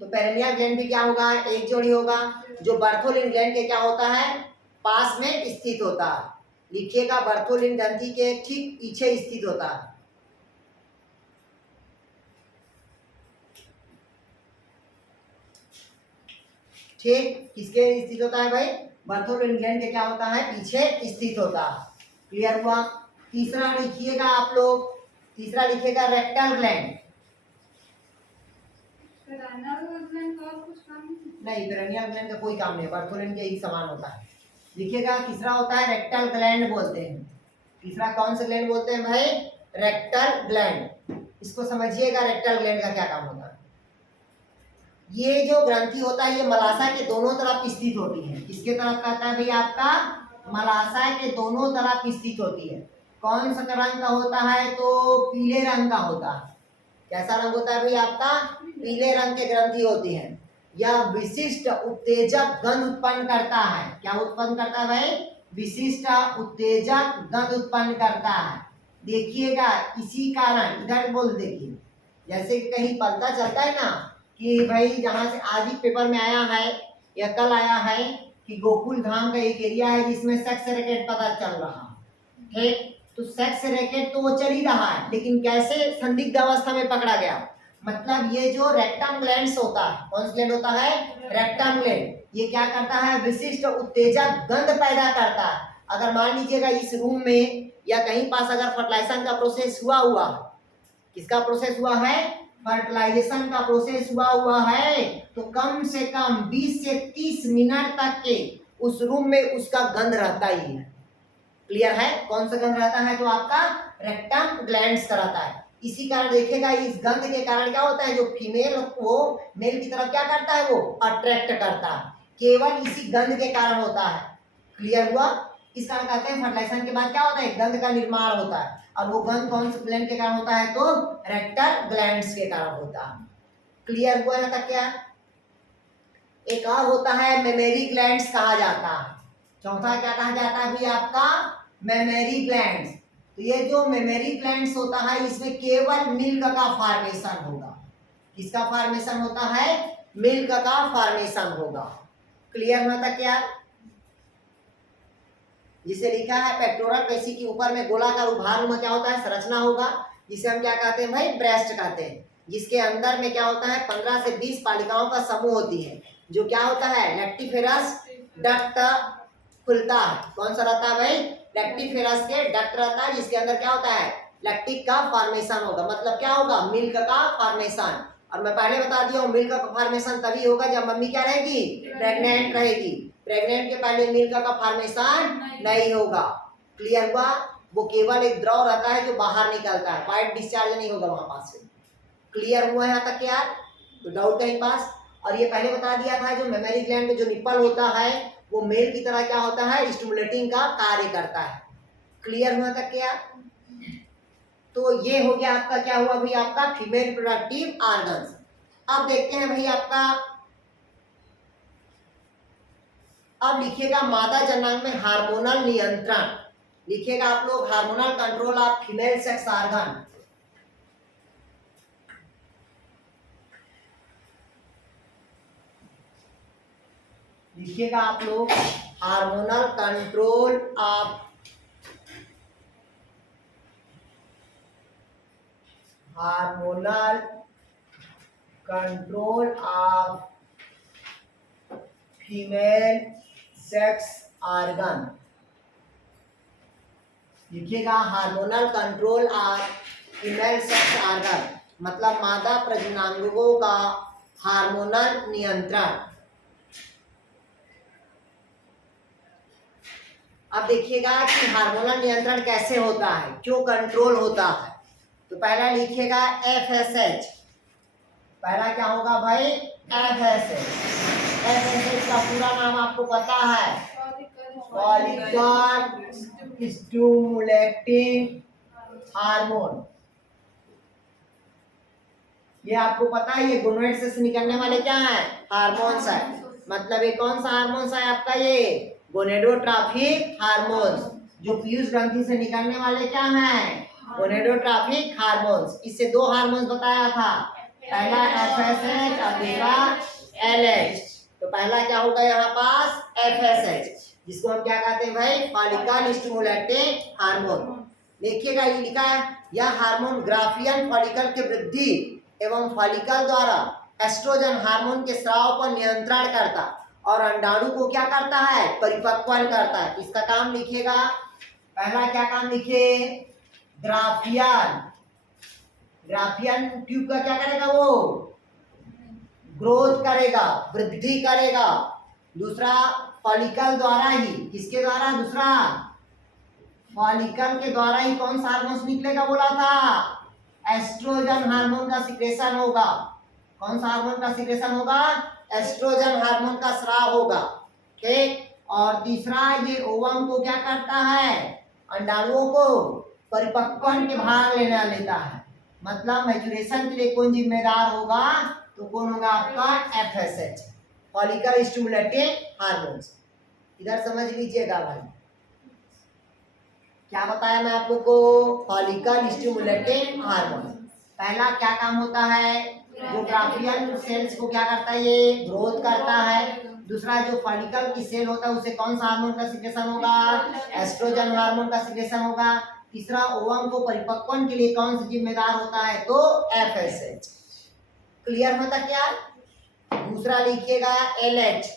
तो पेरेनियल ग्लैंड भी क्या होगा, एक जोड़ी होगा, जो बर्थोलिन ग्लैंड के क्या होता है, पास में स्थित होता है। लिखिएगा बर्थोलिन ग्रंथि के ठीक पीछे स्थित होता है। ठीक, किसके स्थित होता है भाई, बर्थोलिन ग्लैंड के क्या होता है, पीछे स्थित होता है। क्लियर हुआ। तीसरा लिखिएगा आप लोग, तीसरा लिखिएगा रेक्टल ग्लैंड। नहीं, पेरेनियल ग्लैंड का कोई काम नहीं, बर्थोलिन के ही समान होता है। लिखिएगा तीसरा होता है रेक्टल ग्लैंड बोलते हैं। तीसरा कौन सा ग्लैंड बोलते हैं भाई, रेक्टल ग्लैंड। इसको समझिएगा रेक्टल ग्लैंड का क्या काम होता है। ये जो ग्रंथि होता है ये मलाशय के दोनों तरफ स्थित होती है। किसके तरफ कहता है भाई आपका, मलाशय के दोनों तरफ स्थित होती है। कौन सा रंग का होता है, तो पीले रंग का होता है। कैसा रंग होता है भाई आपका, पीले रंग के ग्रंथि होती है। यह विशिष्ट उत्तेजक गंध उत्पन्न करता है। क्या उत्पन्न करता है भाई, विशिष्ट उत्तेजक गंध उत्पन्न करता है। देखिएगा इसी कारण इधर बोल देखिए, जैसे कहीं पता चलता है ना कि भाई जहाँ से आज ही पेपर में आया है या कल आया है कि गोकुल धाम का एक एरिया है जिसमें सेक्स रैकेट पता चल रहा है। तो सेक्स रैकेट तो वो चल ही रहा है, लेकिन कैसे संदिग्ध अवस्था में पकड़ा गया। मतलब ये जो रेक्टम ग्लैंड्स होता है, कौन सा ग्लैंड होता है, रेक्टम ग्लैंड, ये क्या करता है, विशिष्ट उत्तेजक गंध पैदा करता है। अगर मान लीजिएगा इस रूम में या कहीं पास अगर फर्टिलाइजेशन का प्रोसेस हुआ, किसका प्रोसेस हुआ है, फर्टिलाइजेशन का प्रोसेस हुआ है, तो कम से कम 20 से 30 मिनट तक के उस रूम में उसका गंध रहता ही है। क्लियर है, कौन सा गंध रहता है, तो आपका रेक्टम ग्लैंड्स का रहता है। इसी कारण देखिएगा इस गंध के कारण क्या होता है, जो फीमेल वो मेल की तरफ क्या करता है, वो अट्रैक्ट करता है, केवल इसी गंध के कारण होता है। क्लियर हुआ? इस कारण कहते हैं फर्टिलाइजेशन के बाद क्या होता है, गंध का निर्माण होता है। और वो गंध कौन से ग्लैंड के कारण होता है, तो रेक्टल ग्लैंड्स के कारण होता है। क्लियर हुआ ना तक क्या? एक और होता है मेमेरी ग्लैंड्स कहा जाता है। चौथा क्या कहा जाता है भी आपका, मेमेरी ग्लैंड्स। तो ये जो मेमेरी ग्लैंड्स होता है इसमें केवल मिल्क का फॉर्मेशन होगा। किसका फॉर्मेशन होता है, मिल्क का फॉर्मेशन होगा। क्लियर हुआ था क्या? जिसे लिखा है पेक्टोरल पेशी के ऊपर में गोलाकार उभार में क्या होता है, संरचना होगा, जिसे हम क्या कहते हैं भाई, ब्रेस्ट कहते हैं, जिसके अंदर में क्या होता है 15 से 20 पालिकाओं का समूह होती है, जो क्या होता है लेक्टिफेरस डक्ट खुलता है। कौन सा रहता है भाई, लेक्टिफेरस के डक्ट रहता है, जिसके अंदर क्या होता है लैक्टिक का फॉर्मेशन होगा। मतलब क्या होगा, मिल्क का फॉर्मेशन। और मैं पहले बता दिया हूँ मिल्क का फॉर्मेशन तभी होगा जब मम्मी क्या रहेगी, प्रेग्नेंट रहेगी। प्रेग्नेंट के पहले मिल्क का फॉर्मेशन नहीं होगा। क्लियर हुआ? वो केवल एक द्रव रहता है जो बाहर निकलता है, वाइट डिस्चार्ज नहीं होगा वहां पास से। क्लियर हुआ यहाँ तक यार? तो डाउट कहीं पास? और ये पहले बता दिया था जो मेमोरी ग्लैंड में जो निप्पल होता है वो मेल की तरह क्या होता है, स्टिमुलेटिंग का कार्य करता है। क्लियर हुआ तक क्या? तो ये हो गया आपका, क्या हुआ भाई आपका फीमेल रिप्रोडक्टिव ऑर्गन्स। अब देखते हैं भाई आपका, अब लिखिएगा मादा जनांग में हार्मोनल नियंत्रण। लिखिएगा आप लोग hormonal control of female sex organ. लिखिएगा आप लोग hormonal control of female sex organ. लिखिएगा hormonal control of female sex organ, मतलब मादा प्रजननांगों का हार्मोनल नियंत्रण। अब देखिएगा कि हार्मोनल नियंत्रण कैसे होता है, क्यों कंट्रोल होता है। तो पहला लिखिएगा FSH। पहला क्या होगा भाई, FSH। FSH का पूरा नाम आपको पता है, फॉलिकल स्टिमुलेटिंग हार्मोन। ये आपको पता है, ये गोनोइड से निकलने वाले क्या है, हार्मोन्स है। मतलब ये कौन सा हार्मोन्स है आपका, ये गोनेडोट्रॉफिक हार्मोन्स। जो पीयूष ग्रंथि से निकलने वाले क्या हैं, गोनेडोट्रॉफिक हार्मोन्स। इससे दो हार्मोन्स बताया था, पहला FSH और दूसरा LH। तो पहला क्या होगा यहाँ पास FSH, जिसको हम क्या कहते हैं भाई, फॉलिकल स्टिमुलेटिंग हार्मोन। देखिएगा ये लिखा है, यह हार्मोन ग्राफियन फॉलिकल के वृद्धि एवं फॉलिकल द्वारा एस्ट्रोजन हार्मोन के स्राव पर नियंत्रण करता और अंडाणु को क्या करता है, परिपक्वन करता है। इसका काम लिखिएगा, पहला क्या काम लिखे, ग्राफियन। ग्राफियन ट्यूब का क्या करेगा, वो ग्रोथ करेगा, वृद्धि करेगा। दूसरा फॉलिकल द्वारा ही, किसके द्वारा, दूसरा फॉलिकल के द्वारा ही कौन सा हार्मोन निकलेगा बोला था, एस्ट्रोजन हार्मोन का सिक्रेशन होगा। कौन सा हार्मोन का सिक्रेशन होगा, एस्ट्रोजन हार्मोन का स्राव होगा। ठीक। और तीसरा ये ओवम को क्या करता है, अंडाणुओं को परिपक्वन के भाग लेता है। मतलब मैच्योरेशन के लिए कौन जिम्मेदार होगा, तो कौन होगा आपका FSH, फॉलिकल स्टिमुलेटिंग हार्मोन्स। इधर समझ लीजिएगा भाई, क्या बताया मैं आप लोग को, फॉलिकल स्टिमुलेटिंग हार्मोन। पहला क्या काम होता है, जो ग्राफियन सेल्स को क्या करता है, ये ग्रोथ करता है। दूसरा जो फॉलिकल की सेल होता है उसे कौन सा हार्मोन का सिक्रेशन होगा, एस्ट्रोजन हार्मोन का सिक्रेशन होगा। तीसरा ओवम को परिपक्वन के लिए कौन सा जिम्मेदार होता है, तो FSH। क्लियर होता क्या? दूसरा लिखिएगा LH।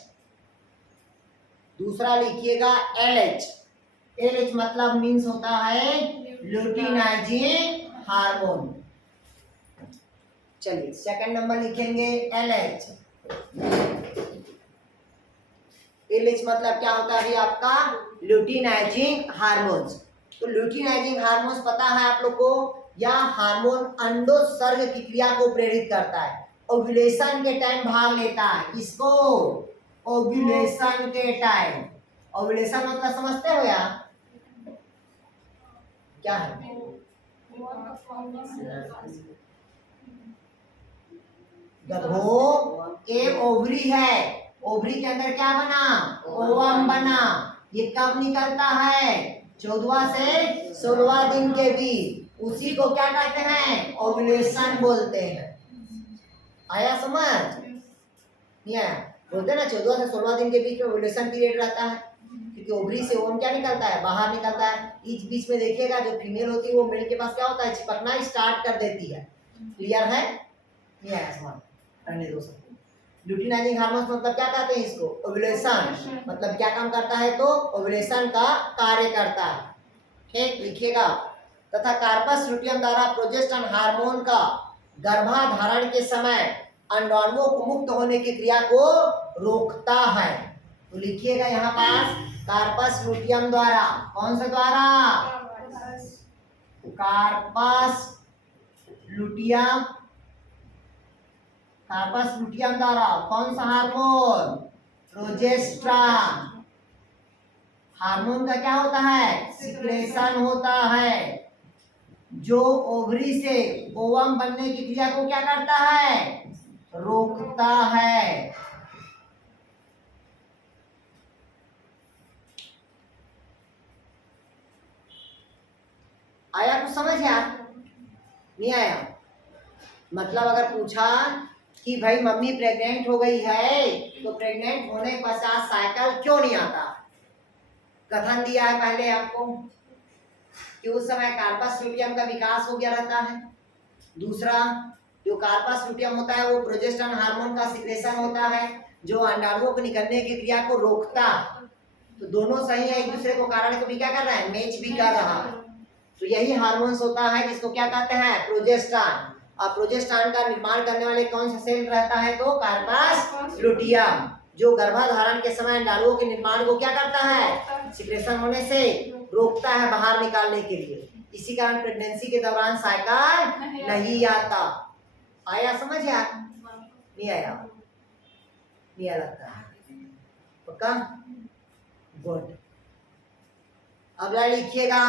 दूसरा लिखिएगा LH। LH मतलब मीन्स होता है ल्यूटिनाइजिंग हार्मोन। चलिए सेकंड नंबर लिखेंगे LH। LH मतलब क्या होता है आपका, ल्यूटिनाइजिंग हार्मोन्स। तो ल्यूटिनाइजिंग हार्मोन्स पता है आप लोग को, यह हार्मोन अंडोत्सर्ग की क्रिया को प्रेरित करता है, ओव्यूलेशन के टाइम भाग लेता है। किसको? ओव्यूलेशन के टाइम। ओव्यूलेशन मतलब समझते हो यार क्या है? गधों के ओवरी है, ओवरी के अंदर क्या बना? ओवम बना। ये कब निकलता है? 14वां से 16वां दिन के बीच। उसी को क्या कहते हैं? ओव्यूलेशन बोलते हैं। आया समझ? नहीं आया? बोलते ना 14 से 16 दिन के बीच में ओव्यूलेशन पीरियड रहता है, क्योंकि ओवरी से ओवम क्या निकलता है? बाहर निकलता है। इस बीच में देखिएगा जो फीमेल होती है वो मेल के पास क्या होता है? चिपकना स्टार्ट कर देती है। क्लियर है? नहीं आया समझ? रहने दो सबको। ल्यूटिनाइजिंग हार्मोन्स मतलब क्या कहते हैं इसको? ओव्यूलेशन। मतलब क्या काम करता है? तो ओव्यूलेशन का कार्य करता है। ठीक, लिखिएगा। तथा कार्पस ल्यूटियम द्वारा प्रोजेस्टेरोन हार्मोन का गर्भाधारण के समय अंडाणुओं को मुक्त होने की क्रिया को रोकता है। तो लिखिएगा यहाँ पास कार्पस ल्यूटियम द्वारा। कौन सा द्वारा? Corpus luteum. कार्पस ल्यूटियम द्वारा कौन सा हार्मोन? प्रोजेस्टेरोन। हार्मोन का क्या होता है? सिक्रेशन होता है, जो ओवरी से ओवम बनने की क्रिया को क्या करता है? रोकता है। आया कुछ समझ यार? नहीं आया? मतलब अगर पूछा कि भाई मम्मी प्रेग्नेंट हो गई है तो प्रेग्नेंट होने के पश्चात साइकिल क्यों नहीं आता? कथन दिया है पहले आपको कि उस समय कार्पस ल्यूटियम का विकास हो गया रहता है। दूसरा, जो कार्पस ल्यूटियम होता है वो प्रोजेस्टेरोन हार्मोन का सिक्रेशन होता है, जो अंडाणुओं को निकलने की क्रिया को रोकता। तो दोनों सही है, एक दूसरे को कारण को भी क्या कर रहा है? मैच भी कर रहा है। तो यही हार्मोन्स होता है जिसको क्या कहते हैं? प्रोजेस्टेरोन। और प्रोजेस्टेरोन का निर्माण करने वाले कौन सा सेल रहता है? तो कार्पस ल्यूटियम, जो गर्भाधारण के समय अंडाणुओं के निर्माण को क्या करता है? सिक्रेशन होने से रोकता है बाहर निकालने के लिए। इसी कारण प्रेगनेंसी के दौरान साइकिल नहीं आता। आया समझ यार? नहीं आया? नहीं आया लगता है? पक्का? गुड। अगला लिखिएगा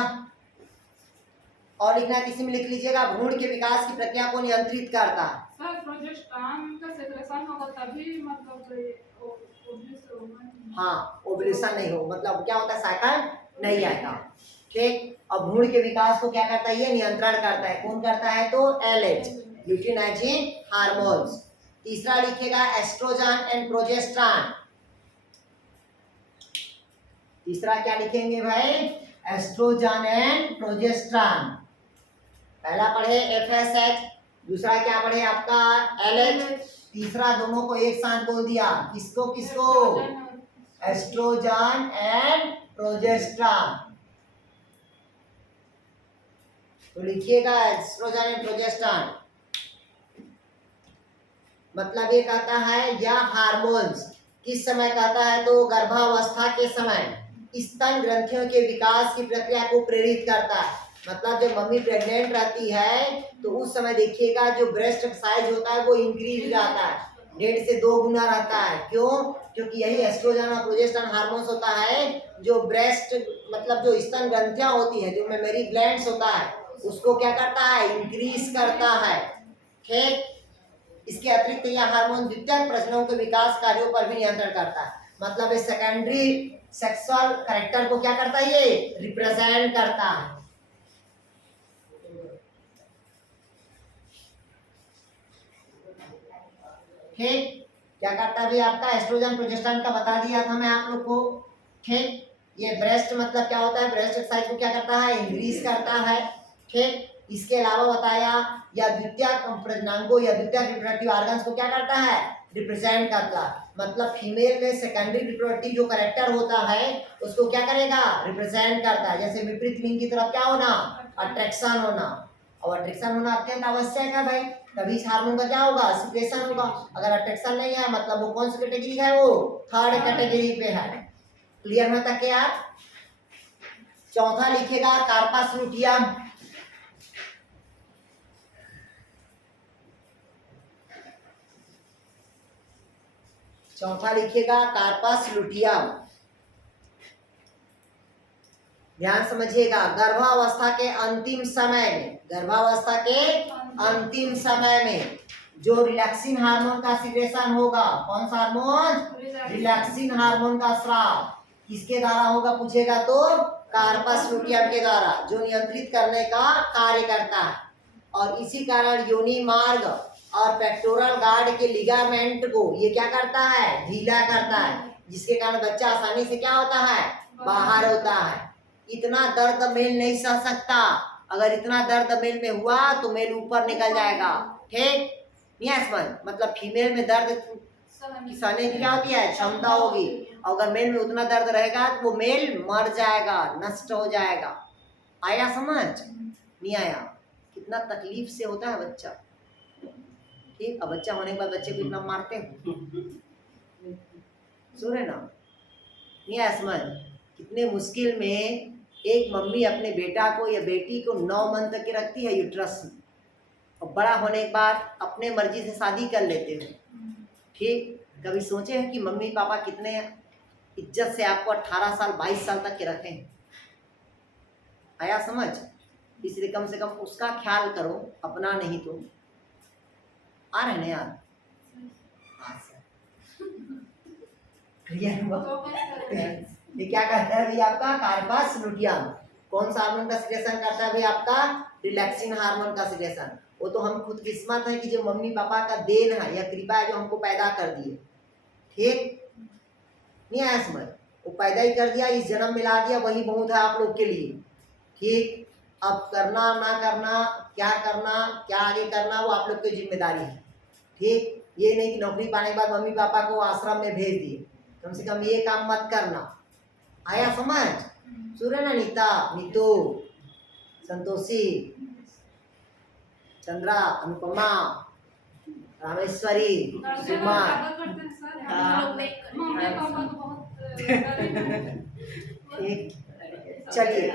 और लिखना है किसी में लिख लीजिएगा। भ्रूण के विकास की प्रक्रिया को नियंत्रित करता। सर प्रोजेस्टेरोन का सेक्रेशन होगा तभी मतलब हाँ, ओव्यूलेशन नहीं हो मतलब क्या होता है? साइकिल नहीं आएगा। ठीक। और भ्रूण के विकास को क्या करता है? ये नियंत्रण करता है। कौन करता है? तो LH, ल्यूटिनाइजिंग हार्मोन्स। तीसरा लिखिएगा एस्ट्रोजन एंड प्रोजेस्टेरोन। तीसरा क्या लिखेंगे भाई? Estrogen and progesterone. पहला पढ़े FSH, दूसरा क्या पढ़े आपका? LH, तीसरा दोनों को एक साथ बोल दिया। किसको किसको? Estrogen and progesterone. तो लिखिएगा एस्ट्रोजन एंड प्रोजेस्टेरोन। मतलब ये कहता है यह हार्मोन्स किस समय कहता है? तो गर्भावस्था के समय स्तन ग्रंथियों के विकास की प्रक्रिया को प्रेरित करता है। मतलब जब मम्मी प्रेग्नेंट रहती है तो उस समय देखिएगा जो ब्रेस्ट साइज होता है वो इंक्रीज रहता है, 1.5 से 2 गुना रहता है। क्यों? क्योंकि यही एस्ट्रोजन और प्रोजेस्टेरोन हार्मोन्स होता है जो ब्रेस्ट मतलब जो स्तन ग्रंथियां होती है, जो मेमोरी ग्लैंड्स होता है, उसको क्या करता है? इंक्रीज करता है। ठीक। इसके अतिरिक्त यह हार्मोन द्वितीयक प्रजनन के विकास कार्यों पर भी नियंत्रण करता है। मतलब इस सेकेंडरी सेक्सुअल कैरेक्टर को क्या करता है? ये रिप्रेजेंट करता है। ठीक। क्या करता है भाई आपका? एस्ट्रोजन प्रोजेस्टेरोन का बता दिया था मैं आप लोग को। ठीक। ये ब्रेस्ट मतलब क्या होता है? ब्रेस्ट साइज को क्या करता है? इंक्रीज करता है। ठीक। इसके अलावा बताया या द्वितीयक प्रजननांगों या द्वितीयक रिप्रोडक्टिव ऑर्गन्स को क्या करता है? रिप्रेजेंट करता है। मतलब फीमेल में सेकेंडरी रिप्रोडक्टिव जो कैरेक्टर होता है उसको क्या करेगा? रिप्रेजेंट करता है। जैसे विपरीत लिंग की तरफ क्या होना? अट्रैक्शन होना। और अट्रैक्शन होना अत्यंत आवश्यक है भाई, तभी इस हार्मोन का क्या होगा? सिक्रेशन होगा। अगर अट्रैक्शन नहीं है मतलब वो कौन सी कैटेगरी है? वो थर्ड कैटेगरी पे है। क्लियर है तक यार? चौथा लिखेगा कार्पस ल्यूटियम। चौथा लिखिएगा कार्पस लुटियम। ध्यान समझिएगा, गर्भावस्था के अंतिम समय में, गर्भावस्था के अंतिम समय में जो रिलैक्सिन हार्मोन का सिक्रेशन होगा, कौन सा हार्मोन? रिलैक्सिन हार्मोन का स्राव किसके द्वारा होगा पूछेगा तो कार्पस लुटियम के द्वारा, जो नियंत्रित करने का कार्य करता है। और इसी कारण योनि मार्ग और पेक्टोरल गार्ड के लिगामेंट को ये क्या करता है? ढीला करता है, जिसके कारण बच्चा आसानी से क्या होता है? बाहर होता है। इतना दर्द मेल नहीं सह सकता, अगर इतना दर्द मेल में हुआ तो मेल ऊपर निकल जाएगा। ठीक, मतलब फीमेल में दर्द सहने की क्या होती है? क्षमता होगी। अगर मेल में उतना दर्द रहेगा तो वो मेल मर जाएगा, नष्ट हो जाएगा। आया समझ? नहीं आया? कितना तकलीफ से होता है बच्चा। ठीक, अब बच्चा होने के बाद बच्चे को इतना मारते हैं, सुन रहे ना? नहीं आया समझ? कितने मुश्किल में एक मम्मी अपने बेटा को या बेटी को 9 मंथ तक के रखती है यूट्रस में, और बड़ा होने के बाद अपने मर्जी से शादी कर लेते हैं। ठीक, कभी सोचे हैं कि मम्मी पापा कितने इज्जत से आपको 18 साल 22 साल तक के रखें? आया समझ? इसलिए कम से कम उसका ख्याल करो, अपना नहीं तो। आ रहे ना यार? क्लियर हुआ? ये क्या करता है भाई आपका? Corpus luteum. कौन सा हार्मोन का सिक्रेशन करता है भाई आपका? रिलैक्सिन हार्मोन का सिक्रेशन। वो तो हम खुद किस्मत है कि जो मम्मी पापा का देन है या कृपा है जो हमको पैदा कर दिए। ठीक, नहीं आया समझ? वो पैदा ही कर दिया, इस जन्म में ला दिया, वही बहुत है आप लोग के लिए। ठीक, अब करना ना करना, क्या करना, क्या आगे करना, वो आप लोग की जिम्मेदारी है। ठीक, ये नहीं कि नौकरी पाने के बाद मम्मी पापा को आश्रम में भेज दिए, कम से कम ये काम मत करना। आया समझ? सुन रहे ना? नीता, नीतू, संतोषी, चंद्रा, अनुपमा, रामेश्वरी, सुमा। ठीक, चलिए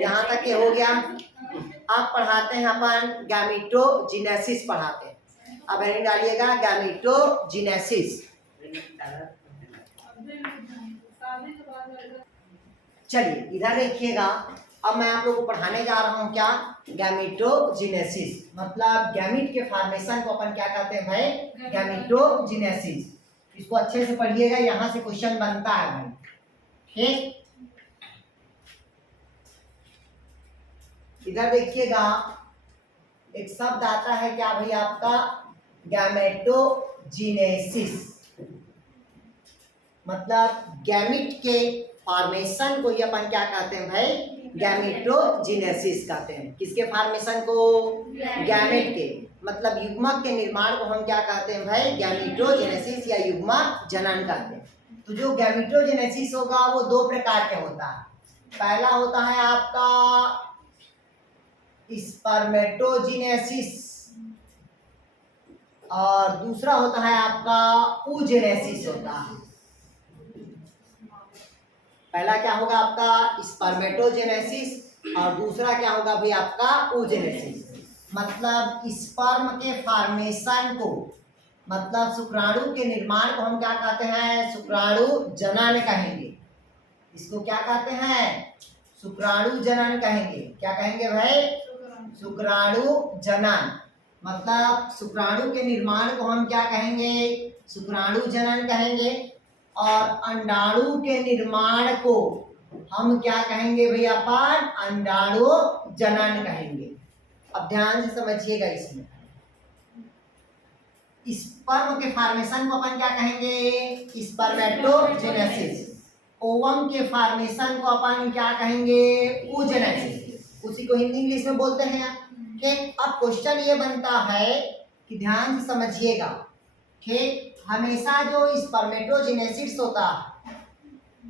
यहाँ तक के हो गया। अब पढ़ाते हैं अपन गैमेटोजेनेसिस पढ़ाते हैं। अब हेडिंग डालिएगा गैमेटोजेनेसिस। चलिए इधर देखिएगा, अब मैं आप लोगों को पढ़ाने जा रहा हूँ क्या? गैमेटोजेनेसिस। मतलब गैमीट के फॉर्मेशन को अपन क्या कहते हैं भाई? गैमेटोजेनेसिस। इसको अच्छे से पढ़िएगा, यहाँ से क्वेश्चन बनता है भाई। ठीक, इधर देखिएगा, एक शब्द आता है क्या भाई आपका? गैमेटोजेनेसिस। मतलब गैमीट के फॉर्मेशन को ये अपन क्या कहते हैं भाई? गैमेटोजेनेसिस कहते हैं। किसके फॉर्मेशन को? गैमेट के, मतलब युग्मक के निर्माण को हम क्या कहते हैं भाई? गैमेटोजेनेसिस या युग्मक जनन कहते हैं। तो जो गैमेटोजेनेसिस होगा वो 2 प्रकार के होता है। पहला होता है आपका स्पर्मेटोजेनेसिस और दूसरा होता है आपका oogenesis होता है। पहला क्या होगा आपका? स्पर्मेटोजेनेसिस और दूसरा क्या होगा भाई आपका? oogenesis। मतलब स्पर्म के फॉर्मेशन को, मतलब शुक्राणु के निर्माण को हम क्या कहते हैं? शुक्राणु जनन कहेंगे। इसको क्या कहते हैं? शुक्राणु जनन कहेंगे। क्या कहेंगे भाई? शुक्राणु जनन। मतलब शुक्राणु के निर्माण को हम क्या कहेंगे? शुक्राणु जनन कहेंगे। और अंडाणु के निर्माण को हम क्या कहेंगे भाई अपन? अंडाणु जनन कहेंगे। अब ध्यान से समझिएगा, इसमें स्पर्म के फॉर्मेशन को अपन क्या कहेंगे? स्पर्मेटोजेनेसिस। ओवम के फॉर्मेशन को अपन क्या कहेंगे? oogenesis। उसी को हिंदी इंग्लिश में बोलते हैं। ठीक, अब क्वेश्चन ये बनता है कि ध्यान से समझिएगा। ठीक, हमेशा जो स्पर्मेटोजेनेसिस होता है,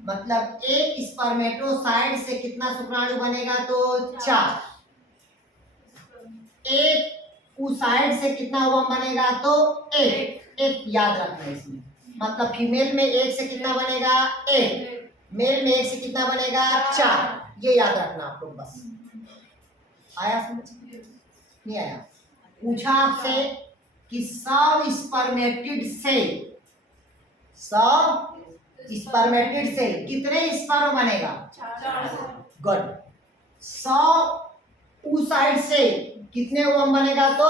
मतलब एक स्पर्मेटोसाइड से कितना शुक्राणु बनेगा? तो 4। एक oocyte से कितना ओवम बनेगा? तो 1 याद रखना है इसमें। मतलब फीमेल में 1 से कितना बनेगा? 1। मेल में 1 से कितना बनेगा? 4। ये याद रखना आप लोग बस। आया समझ? नहीं आया? पूछा आपसे कि सब स्पर्मेटिड से 100 स्पर्मेटिड सेल, कितने स्पर्म बनेगा? 4 गुड। 100 oocyte से कितने ओवम बनेगा? तो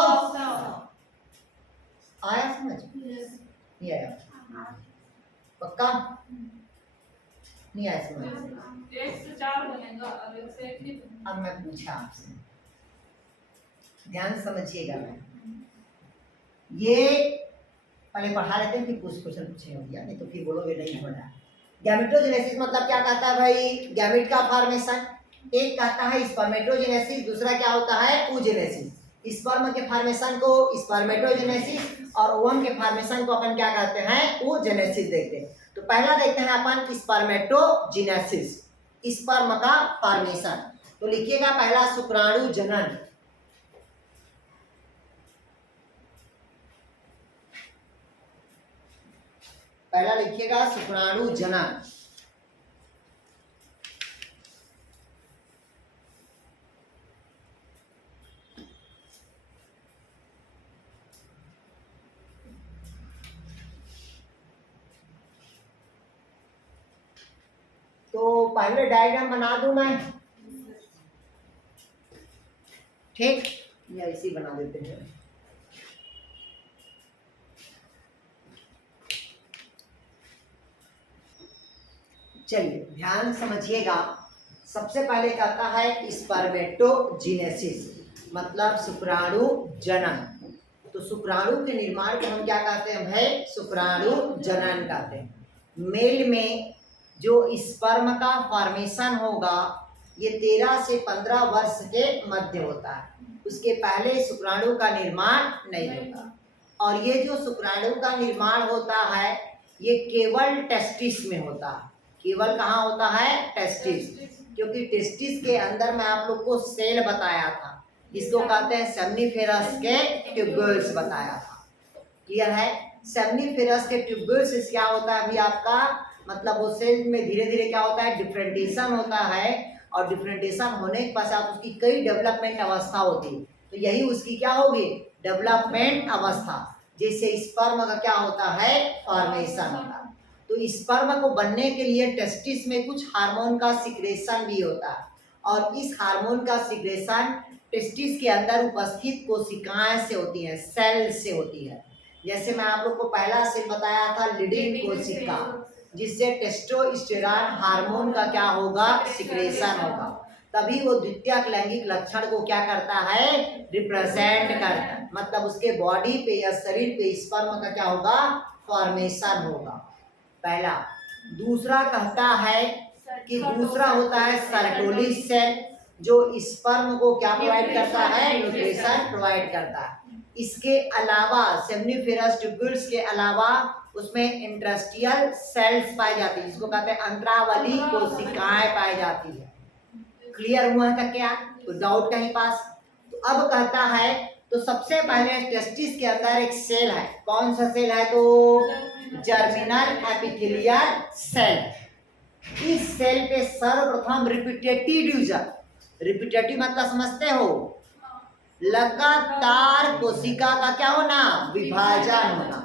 आया समझ? नहीं आया? पक्का नहीं आया समझ? 1 से 4 बनेगा और 1 से 1 ही बनेगा। अब मैं पूछा आपसे, ध्यान समझिएगा। मैं ये पहले पढ़ा लेते हैं, फिर कुछ क्वेश्चन पूछे हो गया, नहीं तो फिर बोलोगे नहीं हो रहा। गैमेटोजेनेसिस मतलब क्या कहता है भाई? गैमेट का फॉर्मेशन। एक कहता है स्पर्मेटोजेनेसिस, दूसरा क्या होता है? oogenesis। स्पर्म के फॉर्मेशन को स्पर्मेटोजेनेसिस और ओवम के फॉर्मेशन को अपन क्या कहते हैं? oogenesis देखते हैं। तो पहला देखते हैं अपन स्पर्मेटोजेनेसिस, स्पर्म का फॉर्मेशन। तो लिखिएगा पहला शुक्राणु जनन। पहला लिखिएगा शुक्राणु जनन। तो पहले डायग्राम बना दूं मैं, ठीक? या इसी बना देते हैं। चलिए ध्यान समझिएगा। सबसे पहले कहता है स्पर्मेटोजेनेसिस, मतलब शुक्राणु जनन। तो शुक्राणु के निर्माण को हम क्या कहते हैं भाई? शुक्राणु जनन कहते हैं। मेल में जो स्पर्म का फॉर्मेशन होगा ये 13 से 15 वर्ष के मध्य होता है, उसके पहले शुक्राणु का निर्माण नहीं होता। और ये जो शुक्राणु का निर्माण होता है ये केवल टेस्टिस में होता है। केवल कहाँ होता है? टेस्टिस। क्योंकि टेस्टिस के अंदर मैं आप लोग को सेल बताया था, जिसको कहते हैं सेमनीफेरस के ट्यूब्यूल्स बताया था। क्लियर है? सेमनीफेरस के ट्यूब्यूल्स से क्या होता है अभी आपका, मतलब वो सेल में धीरे धीरे क्या होता है? डिफरेंटेशन होता है, और डिफरेंटेशन होने के पश्चात उसकी कई डेवलपमेंट अवस्था होती है। तो यही उसकी क्या होगी? डेवलपमेंट अवस्था। जैसे स्पर्म का क्या होता है? फॉर्मेशन होता है। तो स्पर्म को बनने के लिए टेस्टिस में कुछ हार्मोन का सिक्रेशन भी होता है, और इस हार्मोन का सिक्रेशन टेस्टिस के अंदर उपस्थित कोशिकाएं से होती है, सेल से होती है। जैसे मैं आप लोग को पहला से बताया था लीडिंग कोशिका, जिससे टेस्टोस्टेरॉन हार्मोन का क्या होगा? सिक्रेशन होगा। तभी वो द्वितीयक लैंगिक लक्षण को क्या करता है? रिप्रेजेंट करता है। मतलब उसके बॉडी पे या शरीर पे स्पर्म का क्या होगा? फॉर्मेशन होगा, पहला। दूसरा कहता है कि दूसरा होता है सर्टोली सेल, जो स्पर्म को क्या प्रोवाइड करता है? न्यूट्रिशन प्रोवाइड करता है। इसके अलावा सेमनीफेरस ट्यूब्यूल्स के अलावा उसमें इंटरस्टियल सेल्स पाई जाती है, जिसको कहते हैं अंतरावली कोशिकाएं पाई जाती है। क्लियर हुआ था क्या? तो डाउट कहीं पास? तो अब कहता है, तो सबसे पहले टेस्टिस के अंदर एक सेल है, कौन सा सेल है? तो जर्मिनल एपिथेलियल सेल। इस सेल पे सर्वप्रथम रिपीटेटिव डिवीजन, रिपीटेटिव मतलब समझते हो? लगातार कोशिका का क्या होना? विभाजन होना।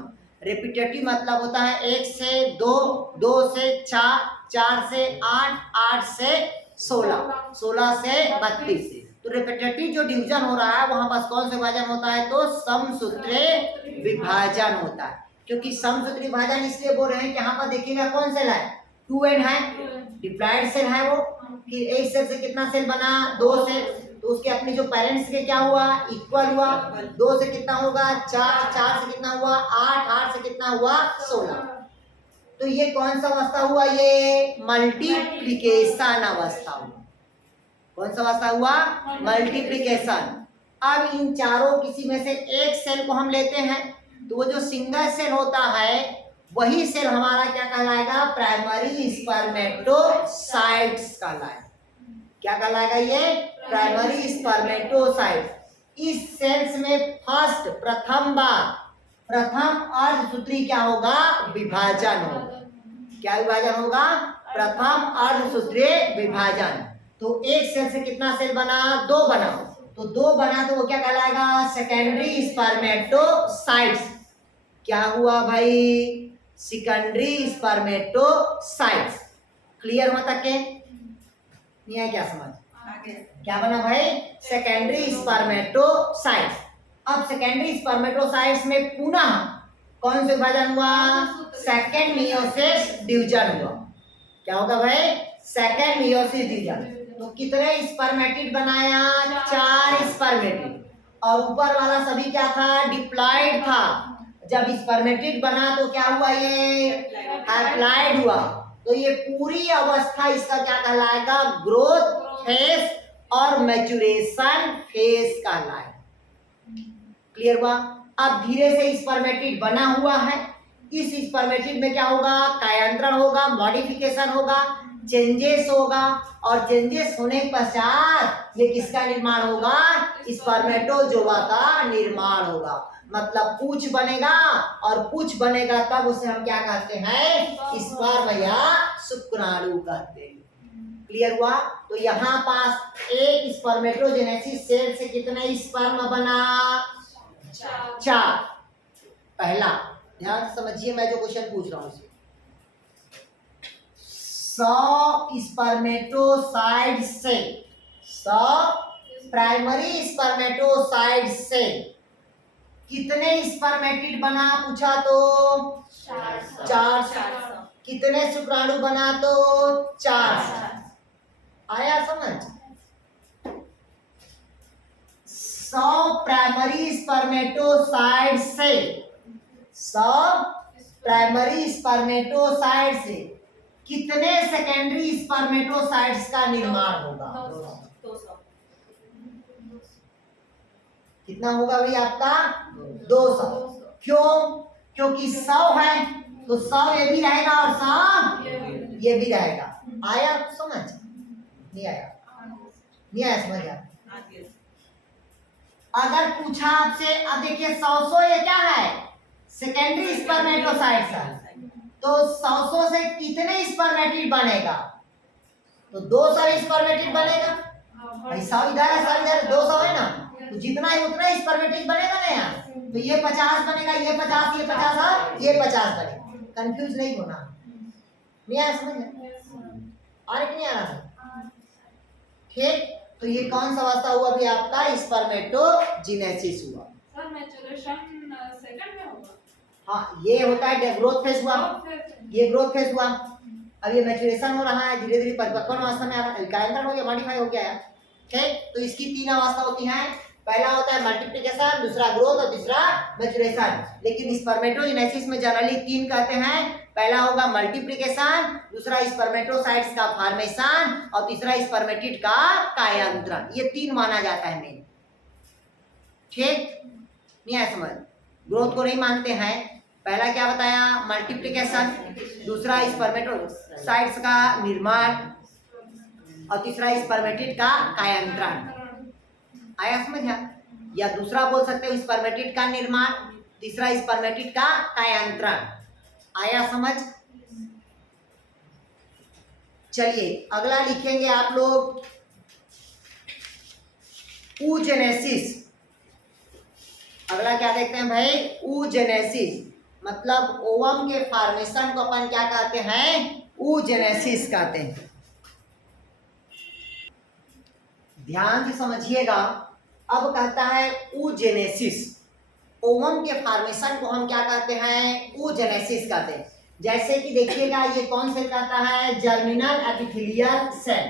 रिपीटेटिव मतलब होता है 1 से 2, 2 से 4, 4 से 8, 8 से 16, 16 से 32। तो रिपीटेटिव जो डिवीजन हो रहा है वहां पास कौन सा विभाजन होता है? तो समसूत्री विभाजन होता है। क्योंकि समसूत्री विभाजन इसलिए बोल रहे हैं कि यहाँ पर देखिएगा कौन सेल है? 2n है, डिप्लॉइड सेल है वो। फिर एक सेल से कितना सेल बना? 2 सेल। तो उसके अपने जो पेरेंट्स के क्या हुआ? इक्वल हुआ। 2 से कितना होगा? 4, 4 से कितना हुआ? 8, 8 से कितना हुआ? 16। तो ये कौन सा अवस्था हुआ? ये मल्टीप्लिकेशन अवस्था हुआ। कौन सा अवस्था हुआ? मल्टीप्लिकेशन। अब इन चारों किसी में से एक सेल को हम लेते हैं, तो वो जो सिंगल सेल होता है वही सेल हमारा क्या कहलाएगा? प्राइमरी स्पर्मेटोसाइट्स कहलाएगा। क्या कहलाएगा? ये प्राइमरी स्पर्मेटोसाइट्स। इस सेल्स में फर्स्ट, प्रथम बार, प्रथम अर्धसूत्री क्या होगा? विभाजन होगा। क्या विभाजन होगा? प्रथम अर्धसूत्रीय विभाजन। तो एक सेल से कितना सेल बना? 2 बना। तो 2 बना तो वो क्या कहलाएगा? Secondary spermatocytes. क्या हुआ भाई? Secondary spermatocytes. क्लियर हुआ तक के? नहीं है क्या समझ? क्या बना भाई? Secondary spermatocytes. अब सेकेंडरी स्पर्मेटोसाइट्स में पुनः कौन से विभाजन हुआ? सेकेंड मियोसिस डिवीजन हुआ। क्या होगा भाई? Second meiosis division. तो कितने स्पर्मेटिड बनाया? 4 स्पर्मेटिड। और ऊपर वाला सभी क्या था? डिप्लॉइड था। जब स्पर्मेटिड बना तो क्या हुआ? ये हैप्लॉइड हुआ। तो ये पूरी अवस्था इसका क्या कहलाएगा? ग्रोथ फेज और मैच्योरेशन फेज कहलाएगा। क्लियर हुआ? अब धीरे से स्पर्मेटिड बना हुआ है। इस स्पर्मेटिड में क्या होगा? कायांतरण होगा, मॉडिफिकेशन होगा, चेंजेस होगा। और चेंजेस होने के पश्चात ये किसका निर्माण होगा? स्पर्मेटोजोआ का निर्माण होगा। मतलब पूंछ बनेगा, और पूंछ बनेगा तब उसे हम क्या कहते हैं? स्पर्म या शुक्राणु कहते हैं। क्लियर हुआ? तो यहाँ पास एक स्पर्मेटोजेनेसिस सेल से कितने स्पर्म बना? 4। पहला ध्यान समझिए, मैं जो क्वेश्चन पूछ रहा हूँ 100 स्पर्मेटोसाइड से 100 प्राइमरी स्पर्मेटोसाइड से कितने स्पर्मेटिड बना? पूछा तो 400। कितने शुक्राणु बना? तो 400। आया समझ? 100 प्राइमरी स्पर्मेटोसाइड से 100 प्राइमरी स्पर्मेटोसाइड से कितने सेकेंडरी स्पर्मेटोसाइट्स का निर्माण होगा? 200। कितना होगा भाई आपका? 200। क्यों? क्योंकि 100 है तो 100 ये भी रहेगा और 100 ये भी रहेगा। आया समझ? नहीं आया? नहीं आया समझ? अगर पूछा आपसे, अब देखिए 100 ये क्या है? सेकेंडरी स्पर्मेटोसाइट्स है। तो 100 से कितने स्पर्मेटिड बनेगा? तो 200 स्पर्मेटिड बनेगा। भाई 100 इधर है, 100 इधर, 200 है ना, तो जितना है उतना ही स्पर्मेटिड बनेगा ना यार। तो ये 50 बनेगा, ये 50, ये 50 और ये 50 बनेगा। कंफ्यूज नहीं होना। नहीं आया समझ में? आ रहा कि नहीं आ रहा? ठीक। तो ये कौन सा अवस्था हुआ भी आपका? स्पर्मेटोजेनेसिस हुआ। सर मैच्योरेशन सेकंड में होगा? हाँ, ये होता है ग्रोथ फेज हुआ। ये ग्रोथ फेज हुआ। अब ये मैच्योरेशन हो रहा है, धीरे धीरे परिपक्व अवस्था में आ रहा है, कायांतरण हो गया, मॉडिफाई हो गया है। ठीक। तो इसकी 3 अवस्था होती हैं। पहला होता है मल्टीप्लिकेशन, दूसरा ग्रोथ और तीसरा मैच्योरेशन। लेकिन स्पर्मेटोजेनेसिस में जनरली 3 कहते हैं। पहला होगा मल्टीप्लिकेशन, दूसरा स्पर्मेटोसाइट्स का फॉर्मेशन और तीसरा स्पर्मेटिड का कायांतरण। ये 3 माना जाता है मेन। ठीक। नहीं आया समझ? ग्रोथ को नहीं मानते हैं। पहला क्या बताया? मल्टीप्लिकेशन, दूसरा स्पर्मेटोसाइट्स का निर्माण और तीसरा स्पर्मेटिड का कायांतरण। आया समझ? या दूसरा बोल सकते हो स्पर्मेटिड का निर्माण, तीसरा स्पर्मेटिड का कायांतरण। आया समझ? चलिए अगला लिखेंगे आप लोग oogenesis। अगला क्या देखते हैं भाई? oogenesis। मतलब ओवम के फॉर्मेशन को अपन क्या कहते हैं? oogenesis कहते हैं। ध्यान से समझिएगा। अब कहता है oogenesis। ओवम के फॉर्मेशन को हम क्या कहते हैं? oogenesis कहते हैं। जैसे कि देखिएगा, ये कौन से कहता है? जर्मिनल एपिथेलियल सेल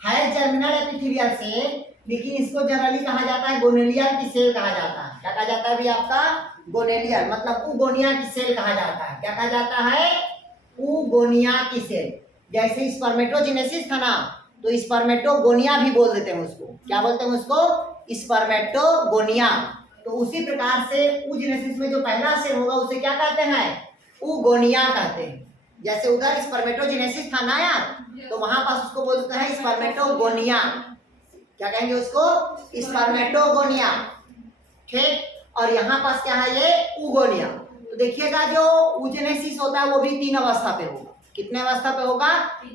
है। जर्मिनल एपिथेलियल सेल, लेकिन इसको जनरली कहा जाता है गोनेलियल की सेल कहा जाता है। क्या कहा जाता है भी आपका? गोनेलियल, मतलब उगोनिया की सेल कहा जाता है। क्या कहा जाता है? उगोनिया की सेल। जैसे स्पर्मेटोजेनेसिस था ना, तो स्पर्मेटोगोनिया भी बोल देते हैं उसको। क्या बोलते हैं उसको? स्पर्मेटोगोनिया। तो उसी प्रकार से oogenesis में जो पहला सेल होगा उसे क्या कहते हैं? उगोनिया कहते हैं। जैसे उधर स्पर्मेटोजेनेसिस था ना यार, तो वहां पास उसको बोलते हैं स्पर्मेटोगोनिया। क्या कहेंगे उसको? स्पर्मेटोगोनिया। ठीक। और यहाँ पास क्या है? ये उगोनिया। तो देखिएगा जो oogenesis होता है वो भी 3 अवस्था पे होगा। कितने अवस्था पे होगा?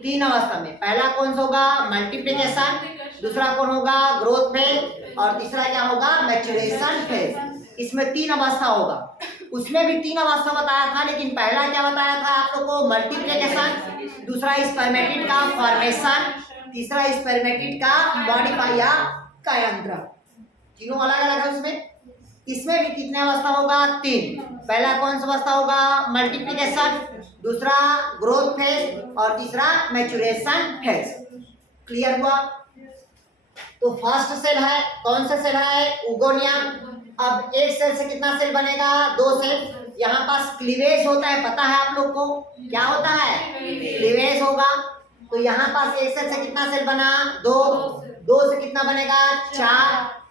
3 अवस्था में। पहला कौन सा होगा? मल्टीप्लिकेशन, दूसरा कौन होगा? ग्रोथ फेज और तीसरा क्या होगा? Maturation phase. इसमें 3 अवस्था होगा। उसमें भी 3 अवस्था बताया था, लेकिन पहला क्या बताया था आप लोग को? मल्टीप्लिकेशन, दूसरा स्पर्मेटिड का फॉर्मेशन, तीसरा स्पर्मेटिड का मॉडिफाई या कायांतरण। तीनों अलग अलग है उसमें। इसमें भी कितने अवस्था होगा? 3। पहला कौन सा अवस्था होगा? मल्टीप्लिकेशन, दूसरा ग्रोथ फेज और तीसरा मैच्योरेशन फेज। क्लियर हुआ? तो फर्स्ट सेल है, कौन सा सेल है? उगोनिया। अब एक सेल से कितना सेल बनेगा? 2 सेल। यहाँ पास क्लीवेज होता है, पता है आप लोग को? क्या होता है? क्लीवेज होगा। तो यहाँ पास एक सेल से कितना सेल बना? 2। 2 से कितना बनेगा? 4।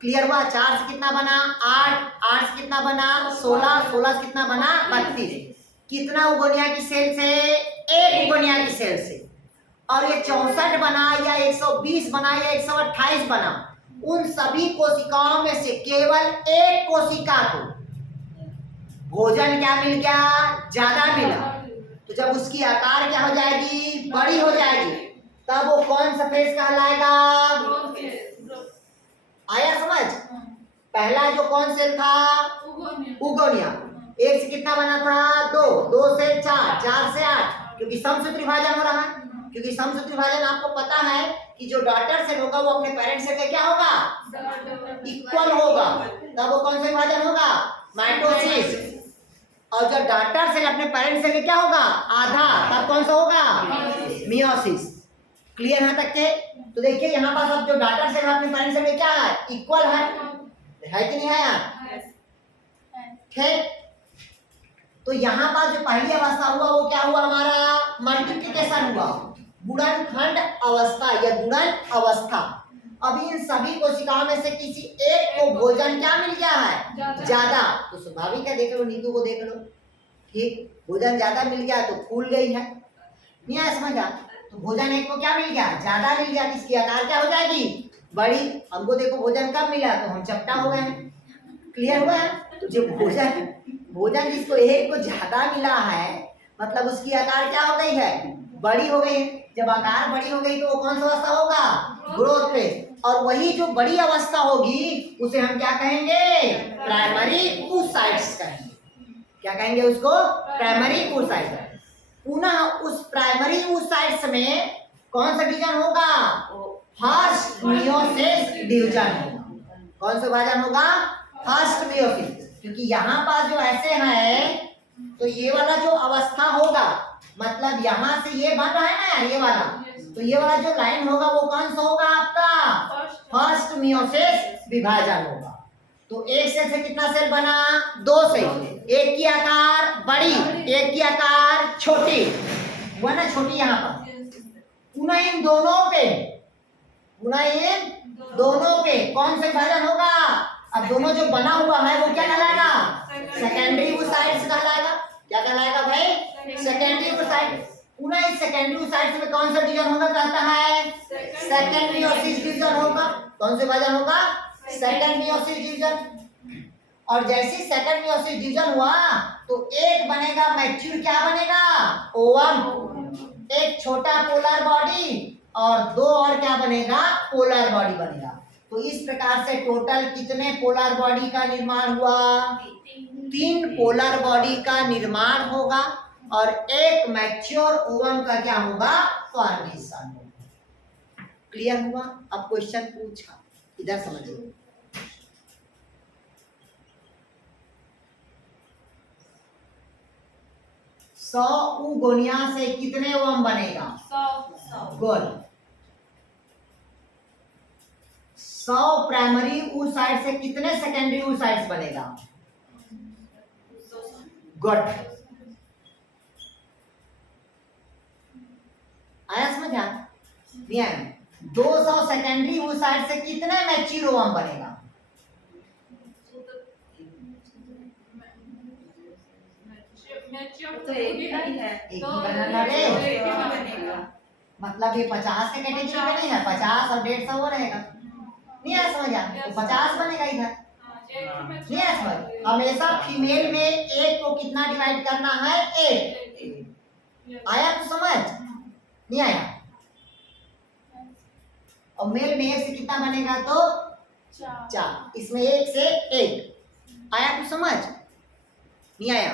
क्लियर हुआ? 4 से कितना बना? 8। 8 से कितना बना? 16। 16 से कितना बना? 32। कितना उगोनिया की सेल से? एक उगोनिया की सेल से। और ये 64 बना या 120 बना या 128 बना, उन सभी कोशिकाओं में से केवल एक कोशिका को भोजन क्या मिल गया? ज्यादा मिला। तो जब उसकी आकार क्या हो जाएगी? बड़ी हो जाएगी, तब वो कौन सा फेज कहलाएगा? आया समझ? पहला जो कौन सेल था? उगोनिया। एक से कितना बना था? 2। 2 से 4। 4 से 8, क्योंकि समसूत्री विभाजन हो रहा है। क्योंकि समसूत्री विभाजन आपको पता है कि जो डॉटर सेल होगा वो अपने पेरेंट सेल के क्या होगा? इक्वल होगा। तब वो कौन सा विभाजन होगा? माइटोसिस। और जो डॉटर सेल अपने पेरेंट सेल के क्या होगा? आधा। तब कौन सा होगा? मियोसिस। क्लियर है तक के? तो देखिए यहाँ पास अब जो डॉटर सेल अपने पेरेंट सेल के क्या है? इक्वल है कि नहीं है यार? ठीक। तो यहाँ पर जो पहली अवस्था हुआ वो क्या हुआ? हमारा मल्टीप्लिकेशन हुआ, गुणनखंड अवस्था या गुणन अवस्था। अब इन सभी कोशिकाओं में से किसी एक को भोजन क्या मिल गया है? ज्यादा। तो स्वाभाविक है, देख लो नीतू को देख लो, ठीक, भोजन ज्यादा मिल गया तो फूल गई है। नहीं आया समझ? तो भोजन एक को क्या मिल गया? ज्यादा मिल गया। किसकी आकार क्या हो जाएगी? बड़ी। हमको देखो भोजन कब मिला तो हम चपटा हो गए। क्लियर हुआ? तो जो भोजन जिसको एक को ज्यादा मिला है, मतलब उसकी आकार क्या हो गई है? बड़ी हो गई। जब आकार बड़ी हो गई तो वो कौन सा अवस्था होगा? Growth phase. और वही जो बड़ी अवस्था होगी उसे हम क्या कहेंगे? प्राइमरी oocytes कहेंगे। क्या कहेंगे उसको? Primary oocytes। पुनः उस प्राइमरी oocytes में कौन सा डिवीजन होगा? फर्स्ट मियोसिस डिवीजन होगा। कौन सा विभाजन होगा? First meiosis. क्योंकि यहाँ पास जो ऐसे है तो ये वाला जो अवस्था होगा, मतलब यहाँ से ये बन रहा है ना ये वाला, तो ये वाला जो लाइन होगा वो कौन सा होगा आपका? फर्स्ट मियोसिस विभाजन होगा। तो एक सेल से कितना सेल बना? 2 सेल। एक की आकार बड़ी, एक की आकार छोटी, हुआ ना छोटी यहाँ पर। पुनः इन दोनों पे कौन सा विभाजन होगा? अब दोनों जो बना हुआ है वो क्या कहलाएगा? सेकेंडरी oocytes कहलाएगा। क्या कहलाएगा भाई? Secondary oocytes। पुनः इस सेकेंडरी oocytes में कौन सा डिवीजन होगा? कहता है सेकेंड मियोसिस डिवीजन होगा। कौन सा विभाजन होगा? Second meiosis division. और जैसे सेकेंड मियोसिस डिवीजन हुआ तो एक बनेगा मैच्योर, क्या बनेगा? ओवम। एक छोटा पोलर बॉडी और 2 और क्या बनेगा? पोलर बॉडी बनेगा। तो इस प्रकार से टोटल कितने पोलर बॉडी का निर्माण हुआ? 3 पोलर बॉडी का निर्माण होगा और एक मैच्योर ओवम का क्या होगा? फॉर्मेशन होगा। क्लियर हुआ? अब क्वेश्चन पूछा, इधर समझिए। सौ उगोनिया से कितने ओवम बनेगा? 100 गुड। 100 प्राइमरी oocytes से कितने सेकेंडरी oocytes बनेगा? गुड। आया समझ? नहीं आया? 200 सेकेंडरी oocytes से कितने मैच्योर ओवम बनेगा? तो एक ही है। एक ही बनाना रे। मतलब ये 50 के कैटेगरी में नहीं है, 50 और 150 वो रहेगा। नहीं आया समझ? तो 50 बनेगा इधर। नहीं आया समझ? हमेशा फीमेल में एक को कितना डिवाइड करना है? 1। आया तो समझ? नहीं आया? और मेल में 1 से कितना बनेगा? तो 4। इसमें 1 से 1 आया तो समझ? नहीं आया?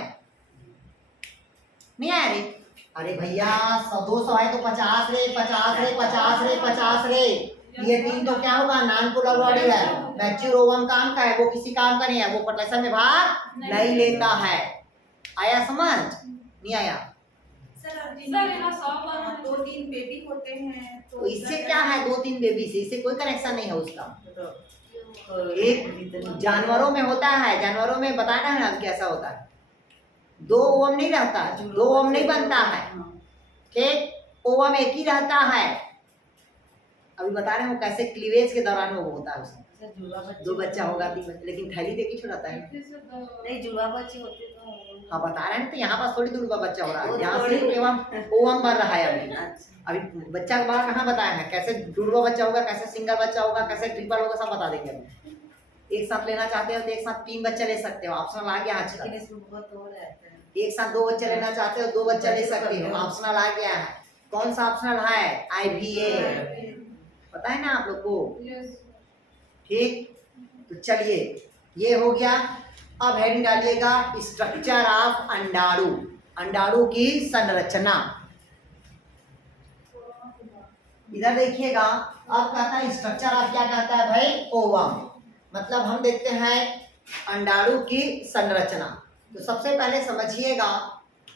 नहीं आया रे? अरे भैया 100-200 है तो 50 रे, 50 रे, 50 रे, 50 रे। ये 3 तो क्या होगा, नॉन पोलर बॉडी है। मैच्योर ओवम काम का है, वो किसी काम का नहीं है, वो पोटेंशियल में भाग नहीं लेता है। आया समझ? नहीं आया? सर यहाँ 100 बार 2-3 बेबी होते हैं तो इससे क्या है, 2-3 बेबी से इससे कोई कनेक्शन नहीं है उसका। एक जानवरों में होता है, जानवरों में बताना है ना कैसा होता है। 2 ओवम नहीं रहता, 2 ओवम नहीं बनता है, ठीक? ओवम एक ही रहता है। अभी बता रहे हो कैसे क्लीवेज के दौरान वो होता है उसमें। 2 बच्चा होगा, 3 बच्चा, लेकिन थैली देखी छुड़ाता है। नहीं, जुड़वा बच्चे होते तो हाँ बता रहे हैं, तो यहाँ पास थोड़ी दुर्गा बच्चा हो रहा है, यहाँ सिर्फ एवं ओवम बन रहा है अभी। अभी बच्चा का बड़ा कहाँ बताया है, कैसे जुड़वा बच्चा होगा, कैसे सिंगल बच्चा होगा, कैसे ट्रिपल होगा, सब बता देंगे अभी। एक साथ लेना चाहते हो तो एक साथ 3 बच्चा ले सकते हो, ऑप्शनल आ गया आजकल। लेकिन इसमें बहुत हो रहता है। एक साथ 2 बच्चे लेना चाहते हो, 2 बच्चा ले सकते हो, ऑप्शनल आ गया है। कौन सा ऑप्शनल है? IVA, पता है ना आप लोग को, ठीक? तो चलिए ये हो गया। अब हेडिंग डालिएगा स्ट्रक्चर ऑफ अंडाणु, अंडाणु की संरचना। इधर देखिएगा, अब कहता है स्ट्रक्चर ऑफ, क्या कहता है भाई? ओवम। मतलब हम देखते हैं अंडाणु की संरचना। तो सबसे पहले समझिएगा,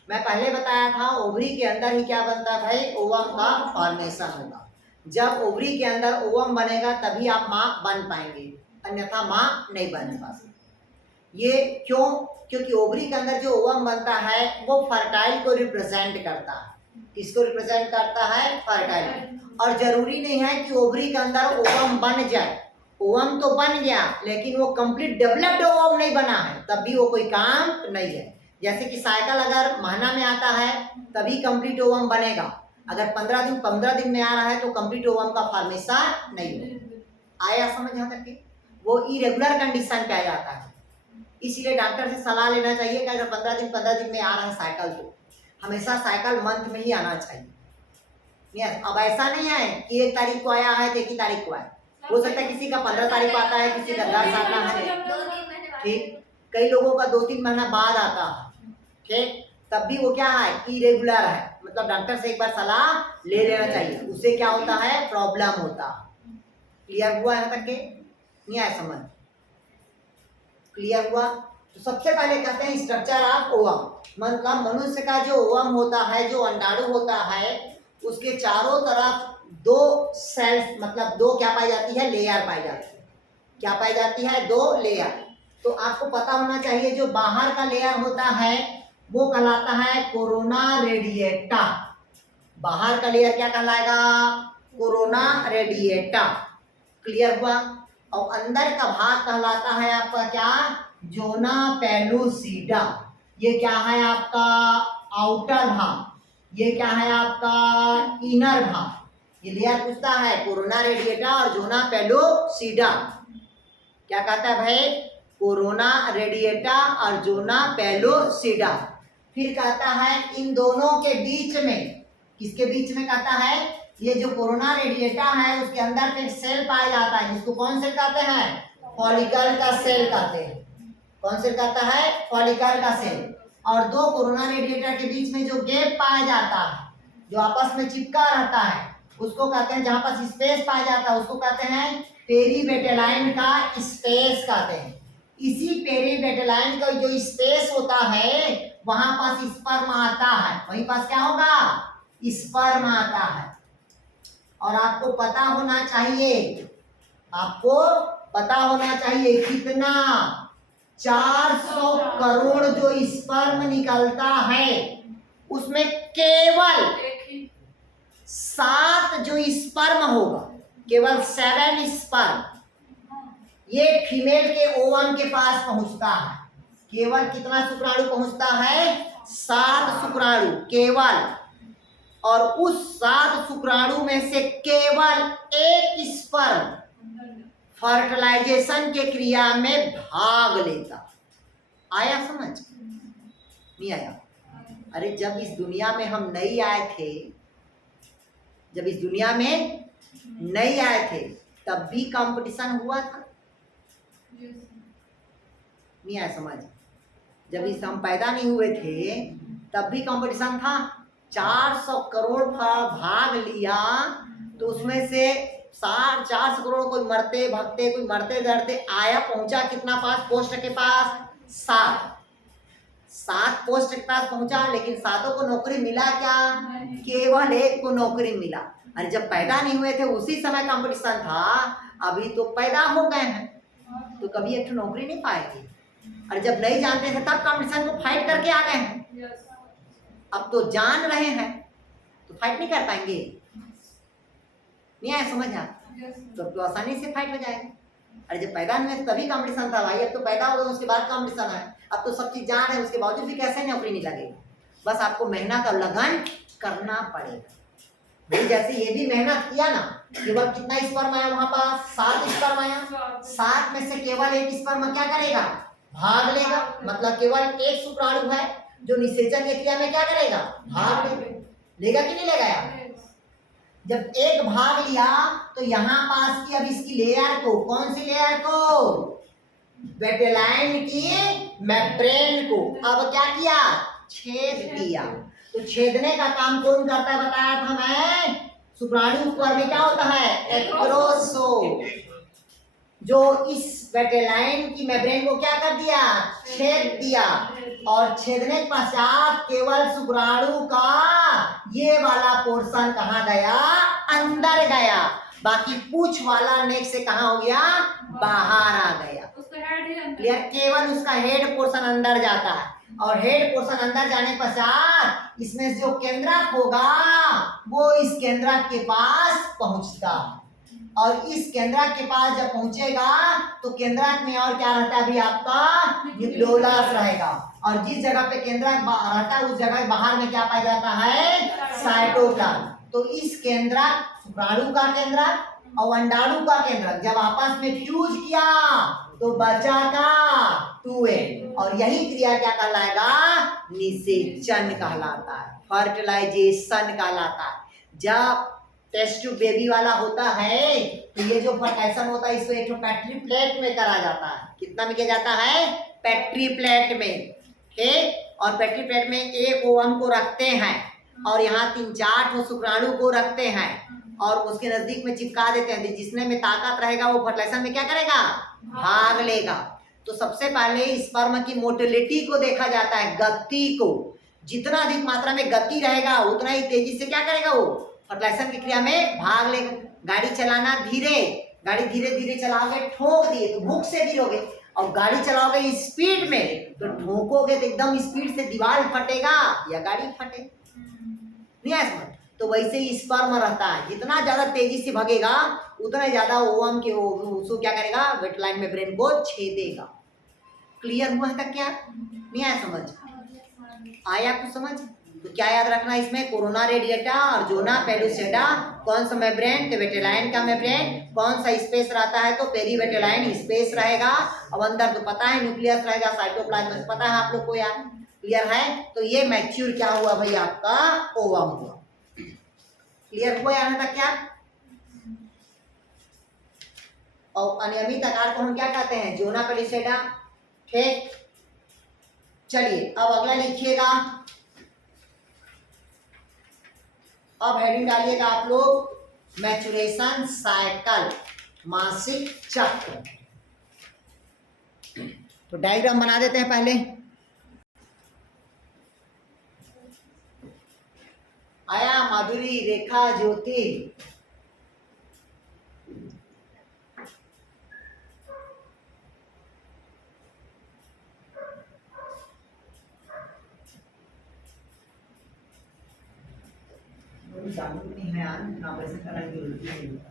मैं पहले बताया था ओवरी के अंदर ही क्या बनता है भाई? ओवम का फॉर्मेशन होगा। जब ओवरी के अंदर ओवम बनेगा तभी आप माँ बन पाएंगे, अन्यथा माँ नहीं बन पाएंगे। ये क्यों? क्योंकि ओवरी के अंदर जो ओवम बनता है वो फर्टाइल को रिप्रेजेंट करता है। किसको रिप्रेजेंट करता है? फर्टाइल। और जरूरी नहीं है कि ओवरी के अंदर ओवम बन जाए, ओवम तो बन गया लेकिन वो कंप्लीट डेवलप्ड ओवम नहीं बना है, तब भी वो कोई काम नहीं है। जैसे कि साइकिल अगर महीना में आता है तभी कंप्लीट ओवम बनेगा, अगर 15 दिन में आ रहा है तो कंप्लीट ओवम का फॉर्मेशन नहीं होगा। आया समझ यहाँ तक? के वो इरेगुलर कंडीशन पे आ जाता है। इसलिए डॉक्टर से सलाह लेना चाहिए कि अगर 15 दिन में आ रहा है साइकिल तो हमेशा साइकिल मंथ में ही आना चाहिए। यस, अब ऐसा नहीं है कि 1 तारीख को आया है तो 1 ही तारीख को आया, हो सकता है किसी का 15 तारीख को आता है, किसी का 10 आता है, ठीक? कई लोगों का 2-3 महीना बाद आता है, ठीक? तब भी वो क्या है? इरेगुलर है। मतलब डॉक्टर से एक बार सलाह ले लेना चाहिए, उससे क्या होता है? प्रॉब्लम होता है। क्लियर हुआ यहाँ तक के? नहीं आया समझ? क्लियर हुआ? तो सबसे पहले कहते हैं स्ट्रक्चर ऑफ ओवम। मतलब मनुष्य का जो ओवम होता है, जो अंडाणु होता है, उसके चारों तरफ 2 सेल्स, मतलब 2 क्या पाई जाती है? लेयर पाई जाती है। क्या पाई जाती है? 2 लेयर। तो आपको पता होना चाहिए जो बाहर का लेयर होता है वो कहलाता है कोरोना रेडिएटा। बाहर का लेयर क्या कहलाएगा? Corona radiata. क्लियर हुआ? और अंदर का भाग कहलाता है आपका क्या? Zona pellucida. ये क्या है आपका? आउटर भाग। ये क्या है आपका? इनर भाग। ये लेयर पूछता है कोरोना रेडिएटा और जोना पेलुसिडा। क्या कहता है भाई? कोरोना रेडिएटा और जोना पेलुसिडा। फिर कहता है इन दोनों के बीच में, किसके बीच में कहता है? ये जो कोरोना रेडिएटा है उसके अंदर एक सेल पाया जाता है जिसको कौन सेल कहते हैं? फॉलिकल का सेल कहते हैं। कौन सेल कहता है? फॉलिकल का सेल। और 2 कोरोना रेडिएटर के बीच में जो गैप पाया जाता है, जो आपस में चिपका रहता है, उसको कहते हैं, जहां पर स्पेस पाया जाता है उसको कहते हैं पेरीवेटेलाइन का स्पेस कहते हैं। इसी पेरीवेटेलाइन का जो स्पेस होता है वहां पास स्पर्म आता है, वहीं पास क्या होगा? स्पर्म आता है। और आपको पता होना चाहिए, आपको पता होना चाहिए कितना? 400 करोड़ जो स्पर्म निकलता है उसमें केवल 7 जो स्पर्म होगा, केवल 7 स्पर्म ये फीमेल के ओवम के पास पहुंचता है। केवल कितना शुक्राणु पहुंचता है? 7 शुक्राणु केवल। और उस 7 शुक्राणु में से केवल 1 स्पर्म फर्टिलाइजेशन के क्रिया में भाग लेता। आया समझ? नहीं आया? अरे जब इस दुनिया में हम नहीं आए थे, जब इस दुनिया में नहीं आए थे तब भी कंपटीशन हुआ था। नहीं आया समझ? जब इस हम पैदा नहीं हुए थे तब भी कंपटीशन था। 400 करोड़ भाग लिया, तो उसमें से 400 करोड़ कोई मरते भगते, कोई मरते डरते आया, पहुंचा कितना पास पोस्ट के पास? 7 पोस्ट के पास पहुंचा, लेकिन 7 को नौकरी मिला क्या? केवल 1 को नौकरी मिला। अरे जब पैदा नहीं हुए थे उसी समय कंपटीशन था, अभी तो पैदा हो गए हैं तो कभी एक नौकरी नहीं पाएगी। और जब नहीं जानते थे तब कंपटीशन को फाइट करके आ गए हैं, अब तो जान रहे हैं तो फाइट नहीं कर पाएंगे। नहीं आया समझ? तो आसानी से फाइट हो जाएगा। अरे जब पैदा नहीं हुए तभी कंपटीशन था भाई, अब तो पैदा हो गए उसके बाद कंपटीशन है। अब तो सब चीज जान रहे हैं, उसके बावजूद भी कैसे नौकरी नहीं लगेगी? बस आपको मेहनत और लगन करना पड़ेगा। भाई जैसे ये भी मेहनत किया ना, केवल कितना स्पर्म आया वहां पास? 7 स्पर्म आया। 7 में से केवल 1 स्पर्म क्या करेगा? भाग लेगा। मतलब केवल 1 शुक्राणु है जो निषेचन की क्रिया में क्या करेगा? भाग लेगा कि नहीं लेगा यार? जब 1 भाग लिया तो यहाँ पास की अब इसकी लेयर को, कौन सी लेयर को? वेटेलाइन की मेम्ब्रेन को अब क्या किया? छेद दिया। तो छेदने का काम कौन करता है बताया था मैं? शुक्राणु पर में क्या होता है? एक्रोसोम, जो इस वेटेलाइन की मेम्ब्रेन को क्या कर दिया? छेद दिया। और छेदने के पश्चात केवल शुक्राणु का ये वाला पोर्शन कहाँ गया? अंदर गया। बाकी पूंछ वाला नेक से कहाँ हो गया? बाहर आ गया। क्लियर? केवल उसका हेड पोर्शन अंदर जाता है, और हेड पोर्शन अंदर जाने पश्चात इसमें जो केंद्रक होगा वो इस केंद्रक के पास पहुंचता है, और इस केंद्रक के पास जब पहुंचेगा तो केंद्रक में और क्या रहता है? अभी आपका न्यूक्लियोलस रहेगा, और जिस जगह पे केंद्रक रहता है उस जगह बाहर में क्या पाया जाता है? साइटोप्लाज्म। तो इस केंद्रक, शुक्राणु का केंद्रक और अंडाणु का केंद्रक जब आपस में फ्यूज किया तो बचा का 2 और यही क्रिया क्या कहलाएगा? निषेचन कहलाता है, फर्टिलाइजेशन कहलाता है। जब टेस्ट ट्यूब बेबी वाला होता है तो ये जो फर्टिलाइजेशन होता है इसको एक पेट्री प्लेट में करा जाता है। कितना में किया जाता है? पेट्री प्लेट में। ठीक, और पेट्री प्लेट में 1 ओवम को रखते हैं और यहाँ 3-4 शुक्राणु को रखते हैं और उसके नजदीक में चिपका देते हैं। जिसने में ताकत रहेगा वो फर्टिलाइजेशन में क्या करेगा? भाग लेगा। तो सबसे पहले स्पर्म की मोटिलिटी को देखा जाता है, गति को। जितना अधिक मात्रा में गति रहेगा उतना ही तेजी से क्या करेगा? वो फर्टिलाइजेशन की क्रिया में भाग लेगा। गाड़ी चलाना धीरे, गाड़ी धीरे धीरे चलाओगे, ठोक दिए तो भूख से गिरोगे, और गाड़ी चलाओगे स्पीड में तो ठोकोगे तो एकदम स्पीड से दीवार फटेगा या गाड़ी फटे। नहीं है समझ? तो वैसे ही स्पर्म रहता है, जितना ज्यादा तेजी से भगेगा उतना ज्यादा ओवम के उसको क्या करेगा? वेटेलाइन मेम्ब्रेन को छेदेगा। क्लियर हुआ तक? क्या नहीं आया समझ? आया कुछ समझ? तो क्या याद रखना इसमें? कोरोना रेडिएटा और जोना पेलुसेडा, कौन सा मेम्ब्रेन? तो वेटेलाइन का मेम्ब्रेन। कौन सा स्पेस रहता है? तो पेरीवेटेलाइन स्पेस रहेगा। अब अंदर तो पता है न्यूक्लियस रहेगा, साइटोप्लाज्म पता है आप लोग को यार। क्लियर है? तो ये मैच्योर क्या हुआ भाई? आपका ओवम हुआ। क्लियर हुआ यहाँ तक? क्या? और अनियमित आकार को हम क्या कहते हैं? जोना पेलुसेडा। ठीक, चलिए अब अगला लिखिएगा। अब हेडिंग डालिएगा आप लोग, मैचुरेशन साइकिल, मासिक चक्र। तो डायग्राम बना देते हैं पहले। आया माधुरी, रेखा, ज्योति? जागरूक नहीं है यार, ऑपरेशन कराने की जरूरत नहीं होता।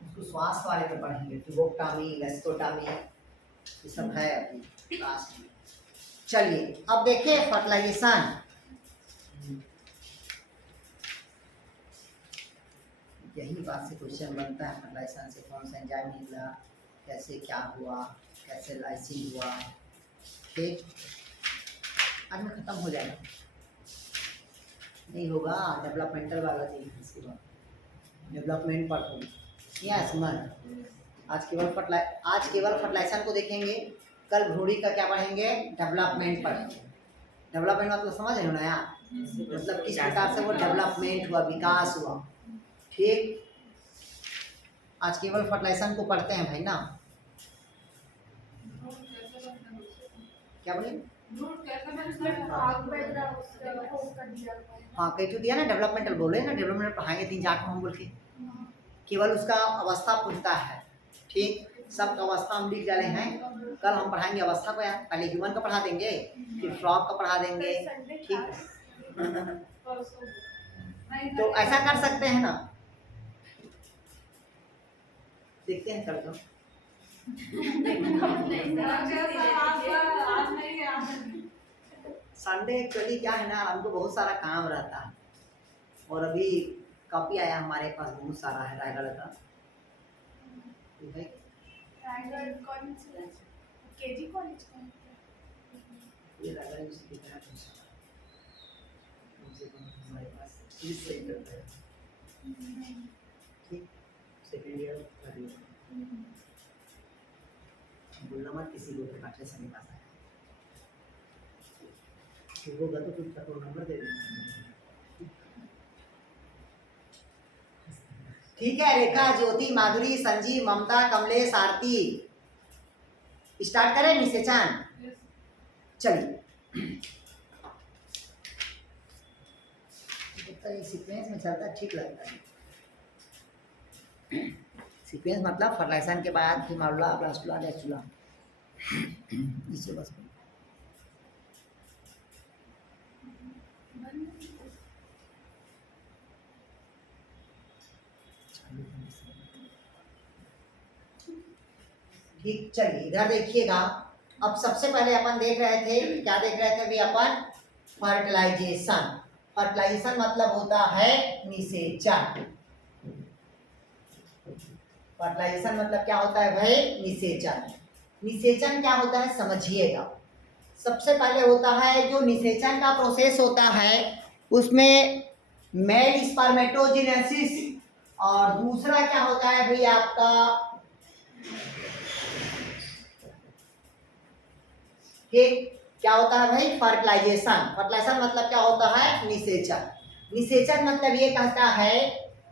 उसको श्वास वाले में पढ़ेंगे, ट्यूबोक्टामी, वेस्कोटामी, ये सब है अभी लास्ट में। चलिए अब देखिए फर्टिलाइजेशन। यही बात से क्वेश्चन बनता है, फर्टिलाइजेशन से कौन सा एंजाइम निकला, कैसे क्या हुआ, कैसे लाइसिन हुआ। ठीक, आज में खत्म हो जाएगा, नहीं होगा डेवलपमेंटल वाला चाहिए। इसके बाद डेवलपमेंट पढ़ो या समझ? आज केवल फर्टिलाइजेशन को देखेंगे, कल भूरी का क्या पढ़ेंगे, डेवलपमेंट पढ़ेंगे। डेवलपमेंट मतलब समझ रहे हो ना यार, मतलब किस प्रकार से वो डेवलपमेंट हुआ, विकास हुआ। ठीक, आज केवल फर्टिलाइजेशन को पढ़ते हैं भाई ना। क्या बोले? हाँ कही तो दिया ना, डेवलपमेंटल बोले ना, डेवलपमेंटल पढ़ाएंगे 3-4 हम बोल के। केवल उसका अवस्था पूछता है। ठीक, सब अवस्था हम लिख डाले हैं, कल हम पढ़ाएंगे अवस्था को यार। पहले ह्यूमन का पढ़ा देंगे, फिर फ्रॉग का पढ़ा देंगे। ठीक तो ऐसा कर सकते हैं ना, देखते हैं कल तो। संडे एक्चुअली क्या है ना, हमको बहुत सारा काम रहता है, और अभी कॉपी आया हमारे पास बहुत सारा है रायगढ़ का। ठीक है, केजी कॉलेज का ये रायगढ़ में से कितना है, कम से कम हमारे पास 30 सेंटर है। ठीक, सेकेंड ईयर थर्ड ईयर बोलना मत किसी को, काटने से नहीं पास आया होगा तो कुछ तो नंबर दे देना। ठीक है, रेखा, ज्योति, माधुरी, संजीव, ममता, कमलेश, आरती। स्टार्ट करें निषेचन, चलिए। सीक्वेंस में चलता ठीक लगता है। सीक्वेंस मतलब फर्टिलाइजेशन के बाद फिर मारुला, ब्लास्टुला, डेक्टुला, इससे बस। ठीक, चलिए इधर देखिएगा। अब सबसे पहले अपन देख रहे थे, क्या देख रहे थे भी अपन, फर्टिलाइजेशन। फर्टिलाइजेशन मतलब होता है निषेचन। फर्टिलाइजेशन मतलब क्या होता है भाई, निषेचन। निषेचन क्या होता है समझिएगा। सबसे पहले होता है जो निषेचन का प्रोसेस होता है, उसमें मेल स्पर्मेटोजेनेसिस, और दूसरा क्या होता है भाई आपका, ठीक, क्या होता है भाई, फर्टिलाइजेशन। फर्टिलाइजेशन मतलब क्या होता है, निषेचन। निषेचन मतलब ये कहता है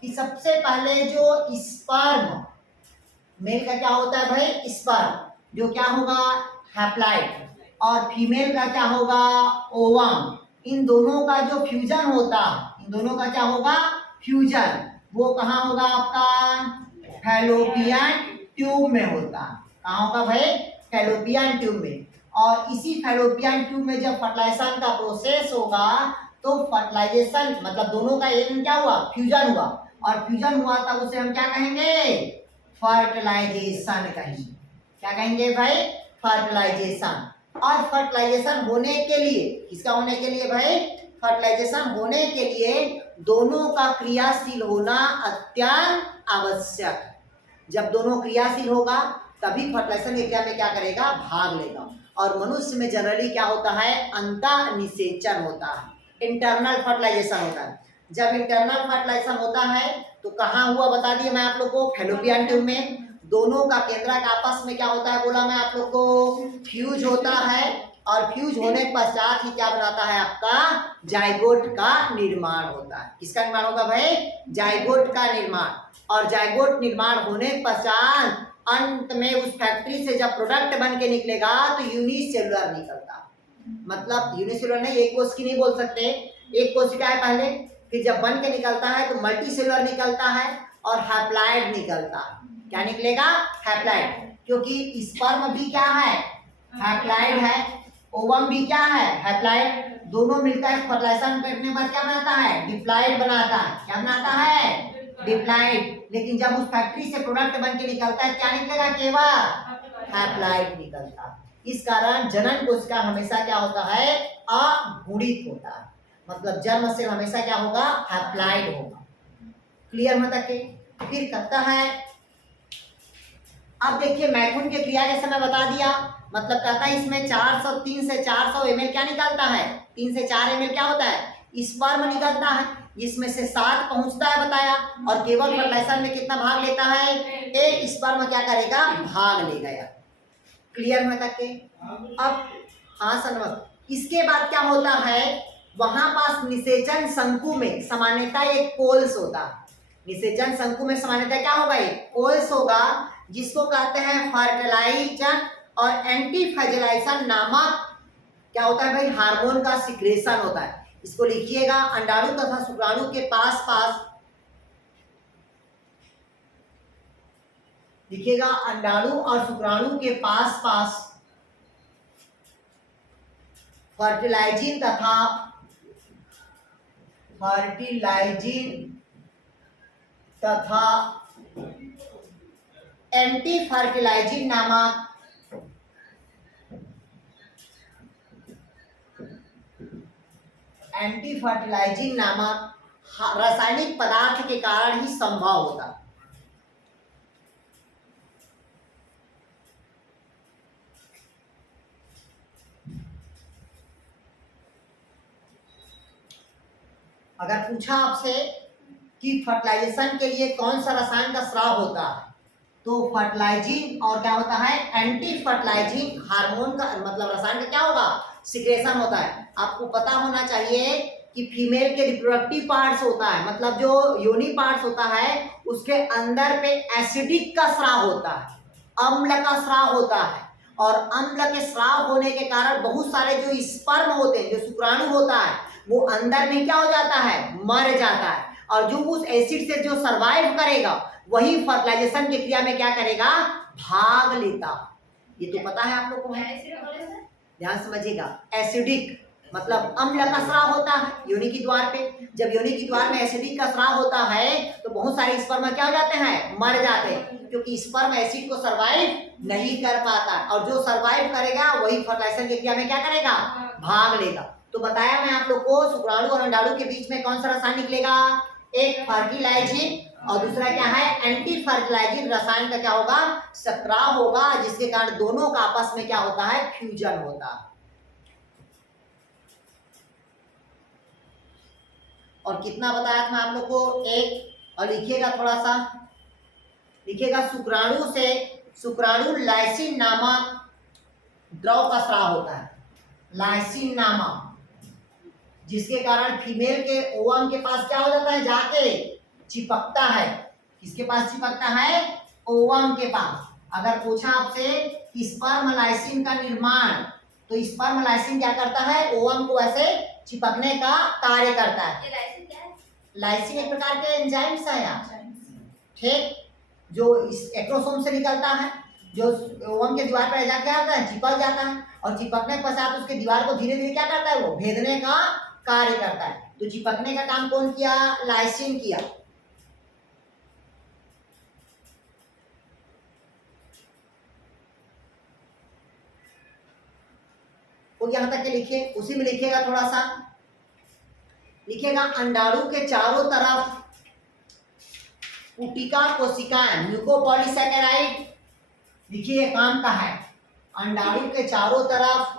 कि सबसे पहले जो स्पर्म, मेल का क्या होता है भाई, स्पर्म, जो क्या होगा, हैप्लॉइड, और फीमेल का क्या होगा, ओवम। इन दोनों का जो फ्यूजन होता है, इन दोनों का क्या होगा, फ्यूजन, वो कहाँ होगा आपका, फैलोपियन ट्यूब में होता है। कहाँ होगा भाई, फैलोपियन ट्यूब में। और इसी फैलोपियन ट्यूब में जब फर्टिलाइजेशन का प्रोसेस होगा, तो फर्टिलाइजेशन मतलब दोनों का एक क्या हुआ, फ्यूजन हुआ, और फ्यूजन हुआ तब उसे हम क्या कहेंगे, फर्टिलाइजेशन कहेंगे। क्या कहेंगे भाई, फर्टिलाइजेशन। और फर्टिलाइजेशन होने के लिए, किसका होने के लिए भाई, फर्टिलाइजेशन होने के लिए दोनों का क्रियाशील होना अत्यंत आवश्यक। जब दोनों क्रियाशील होगा तभी फर्टिलाइजेशन की क्रिया में क्या करेगा, भाग लेगा। और मनुष्य में जनरली क्या होता है, अंतः निषेचन होता है, इंटरनल फर्टिलाइजेशन होता है। जब इंटरनल फर्टिलाइजेशन होता है तो कहाँ हुआ बता दिए मैं आप लोग को, फैलोपियन ट्यूब में। दोनों का केंद्रक आपस में क्या होता है बोला मैं आप लोग को, फ्यूज होता है, और फ्यूज होने के पश्चात ही क्या बनाता है आपका, जाइगोट का निर्माण होता है। किसका निर्माण होगा भाई, जाइगोट का निर्माण। और जाइगोट निर्माण होने के पश्चात अंत में उस फैक्ट्री से जब प्रोडक्ट बन के निकलेगा तो यूनिसेलुलर निकलता। मतलब यूनिसेलुलर नहीं, एक कोश की नहीं बोल सकते, एक कोशिका है पहले, फिर जब बन के निकलता है तो मल्टीसेलुलर निकलता है और हैप्लॉइड निकलता है। क्या निकलेगा, हैप्लॉइड, क्योंकि स्पर्म भी क्या है, हैप्लॉइड है, ओवम भी क्या है, हैप्लॉइड। दोनों मिलकर फर्टिलाइजेशन करने के बाद क्या बनाता है, डिप्लॉइड बनाता है। क्या बनाता है, डिप्लॉइड। लेकिन जब उस फैक्ट्री से प्रोडक्ट बन के निकलता है क्या निकलेगा, केवल हैप्लॉइड निकलता है। इस कारण जनन कोशिका हमेशा क्या होता है, अभूरित होता है। मतलब जन्म से हमेशा क्या होगा, हैप्लॉइड होगा। क्लियर होता है। फिर कहता है, अब देखिए मैथुन की क्रिया के समय बता दिया, मतलब कहता है इसमें 3 से 400 ml क्या निकलता है, 3 से 4 ml क्या होता है, स्पर्म निकलता है। इसमें से 7 पहुंचता है बताया, और केवल फर्टिलाइजेशन में कितना भाग लेता है? एक स्पर्म क्या करेगा? भाग लेगा यार। क्लियर में तक के? अब हाँ सनमत, इसके बाद क्या होता है, वहां पास निषेचन शंकु में सामान्यतः एक कोल्स होता है। निषेचन शंकु में सामान्यतः क्या होगा? एक कोल्स होगा, जिसको कहते हैं फर्टिलाइजन और एंटी फर्टिलाइजेशन नामक क्या होता है भाई? हार्मोन का सिक्रेशन होता है। इसको लिखिएगा, अंडाणु तथा शुक्राणु के पास पास लिखिएगा, अंडाणु और शुक्राणु के पास पास फर्टिलाइजिंग तथा एंटी फर्टिलाइजिंग नामक रासायनिक पदार्थ के कारण ही संभव होता है। अगर पूछा आपसे कि फर्टिलाइजेशन के लिए कौन सा रसायन का स्राव होता है, तो फर्टिलाइजिंग और क्या होता है? एंटी फर्टिलाइजिंग हार्मोन का मतलब रसायन का क्या होगा? सिक्रेशन होता है। आपको पता होना चाहिए कि फीमेल के रिप्रोडक्टिव पार्ट्स होता है, मतलब जो योनि पार्ट्स होता है, उसके अंदर पे एसिडिक का स्राव होता है, अम्ल का स्राव होता है, और अम्ल के स्राव होने के कारण बहुत सारे जो स्पर्म होते हैं, जो शुक्राणु होता है, वो अंदर में क्या हो जाता है? मर जाता है, और जो उस एसिड से जो सरवाइव करेगा वही फर्टिलाइजेशन की क्रिया में क्या करेगा? भाग लेता। ये तो पता है आप लोग को, ध्यान समझिएगा। एसिडिक मतलब अम्ल का स्राव होता है योनि की द्वार पे। जब योनि की द्वार में एसिडिक का स्राव होता है तो बहुत सारे स्पर्म क्या हो जाते हैं? मर जाते हैं, क्योंकि स्पर्म एसिड को सरवाइव नहीं कर पाता, और जो सरवाइव करेगा वही फर्टिलाइजेशन की क्रिया में क्या करेगा? भाग लेगा। तो बताया मैं आप लोग को, शुक्राणु और अंडाणु के बीच में कौन सा रसायन निकलेगा? एक फर्टिलाइजिंग और दूसरा क्या है? एंटी फर्टिलाइजिंग रसायन का क्या होगा? स्राव होगा, जिसके कारण दोनों का आपस में क्या होता है? फ्यूजन होता है। और कितना बताया था मैं आप लोग को? एक। और लिखिएगा थोड़ा सा, लिखिएगा शुक्राणु लाइसिन नामक द्रव का स्राव होता है, लाइसिन नामक, जिसके कारण फीमेल के ओवम के पास क्या हो जाता है? जाके चिपकता है। किसके पास चिपकता है? ओवम के पास। अगर पूछा आपसे कि स्पर्म लाइसिन का निर्माण, तो स्पर्म लाइसिन क्या करता है? ओवम को ऐसे चिपकने का कार्य करता है। ये लाइसिन क्या है? लाइसिन एक प्रकार के एंजाइम्स है यार, ठीक, जो इस एक्रोसोम से निकलता है, जो ओवम के दीवार पर जाके आता है, चिपक जाता है, और चिपकने के पश्चात उसके दीवार को धीरे धीरे क्या करता है? वो भेदने का कार्य करता है। तो चिपकने का काम कौन किया? लाइसिन किया। तो यहां तक के लिखिए, उसी में लिखिएगा थोड़ा सा, लिखिएगा अंडाणु के चारों तरफ पुटिका कोशिकाएं, म्यूकोपॉलीसैकेराइड, देखिए काम का है। अंडाणु के चारों तरफ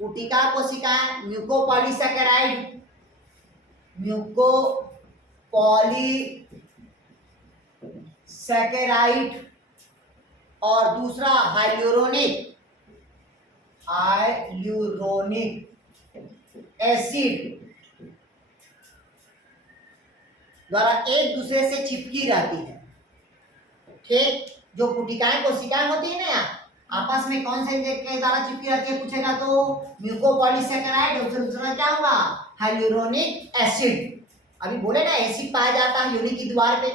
पुटिका कोशिकाएं, म्यूकोपॉलीसैकेराइड, म्यूकोपॉलीसैकेराइड, और दूसरा हाइल्यूरोनिक एसिड द्वारा एक दूसरे से चिपकी रहती है, ठीक। जो पुटिकाएं कोशिकाएं होती है ना, आपस में कौन से के द्वारा चिपकी रहती है पूछेगा तो म्यूकोपॉलीसैकेराइड, और दूसरा क्या होगा? Hyaluronic acid. अभी बोले ना एसिड पाया जाता है योनि की दीवार पे,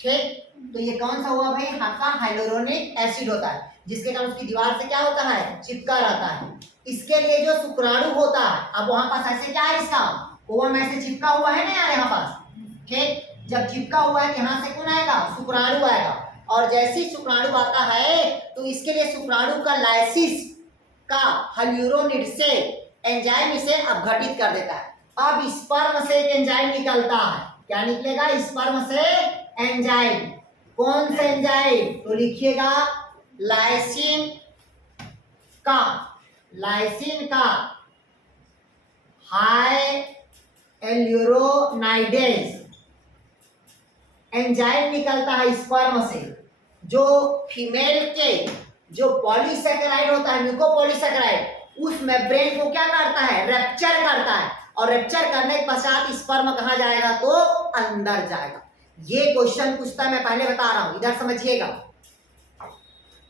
ठीक। तो ये कौन सा हुआ भाई? आपका हाइल्यूरोनिक एसिड होता है, जिसके कारण उसकी दीवार से क्या होता है? चिपका रहता है। इसके लिए जो शुक्राणु होता है, अब वहां पास ऐसे क्या है? इसका ओवम ऐसे चिपका हुआ है ना यार यहाँ पास, ठीक। जब चिपका हुआ है, यहाँ से कौन आएगा? शुक्राणु आएगा, और जैसे ही शुक्राणु आता है तो इसके लिए शुक्राणु का लाइसिस का हाइल्यूरोनिड से एंजाइम इसे अपघटित कर देता है। अब स्पर्म से एक एंजाइम निकलता है, क्या निकलेगा? स्पर्म से एंजाइम। कौन से एंजाइम? तो लिखिएगा लाइसिन का हाइल्यूरोनाइडेज एंजाइम निकलता है स्पर्म से, जो फीमेल के जो पॉलीसेकेराइड होता है, म्यूकोपॉलीसेकेराइड, उस मेम्ब्रेन को क्या करता है, रैप्चर करता है, और रैप्चर करने के पश्चात स्पर्म कहाँ जाएगा, तो अंदर जाएगा। ये क्वेश्चन पूछता है, मैं पहले बता रहा हूं, इधर समझिएगा।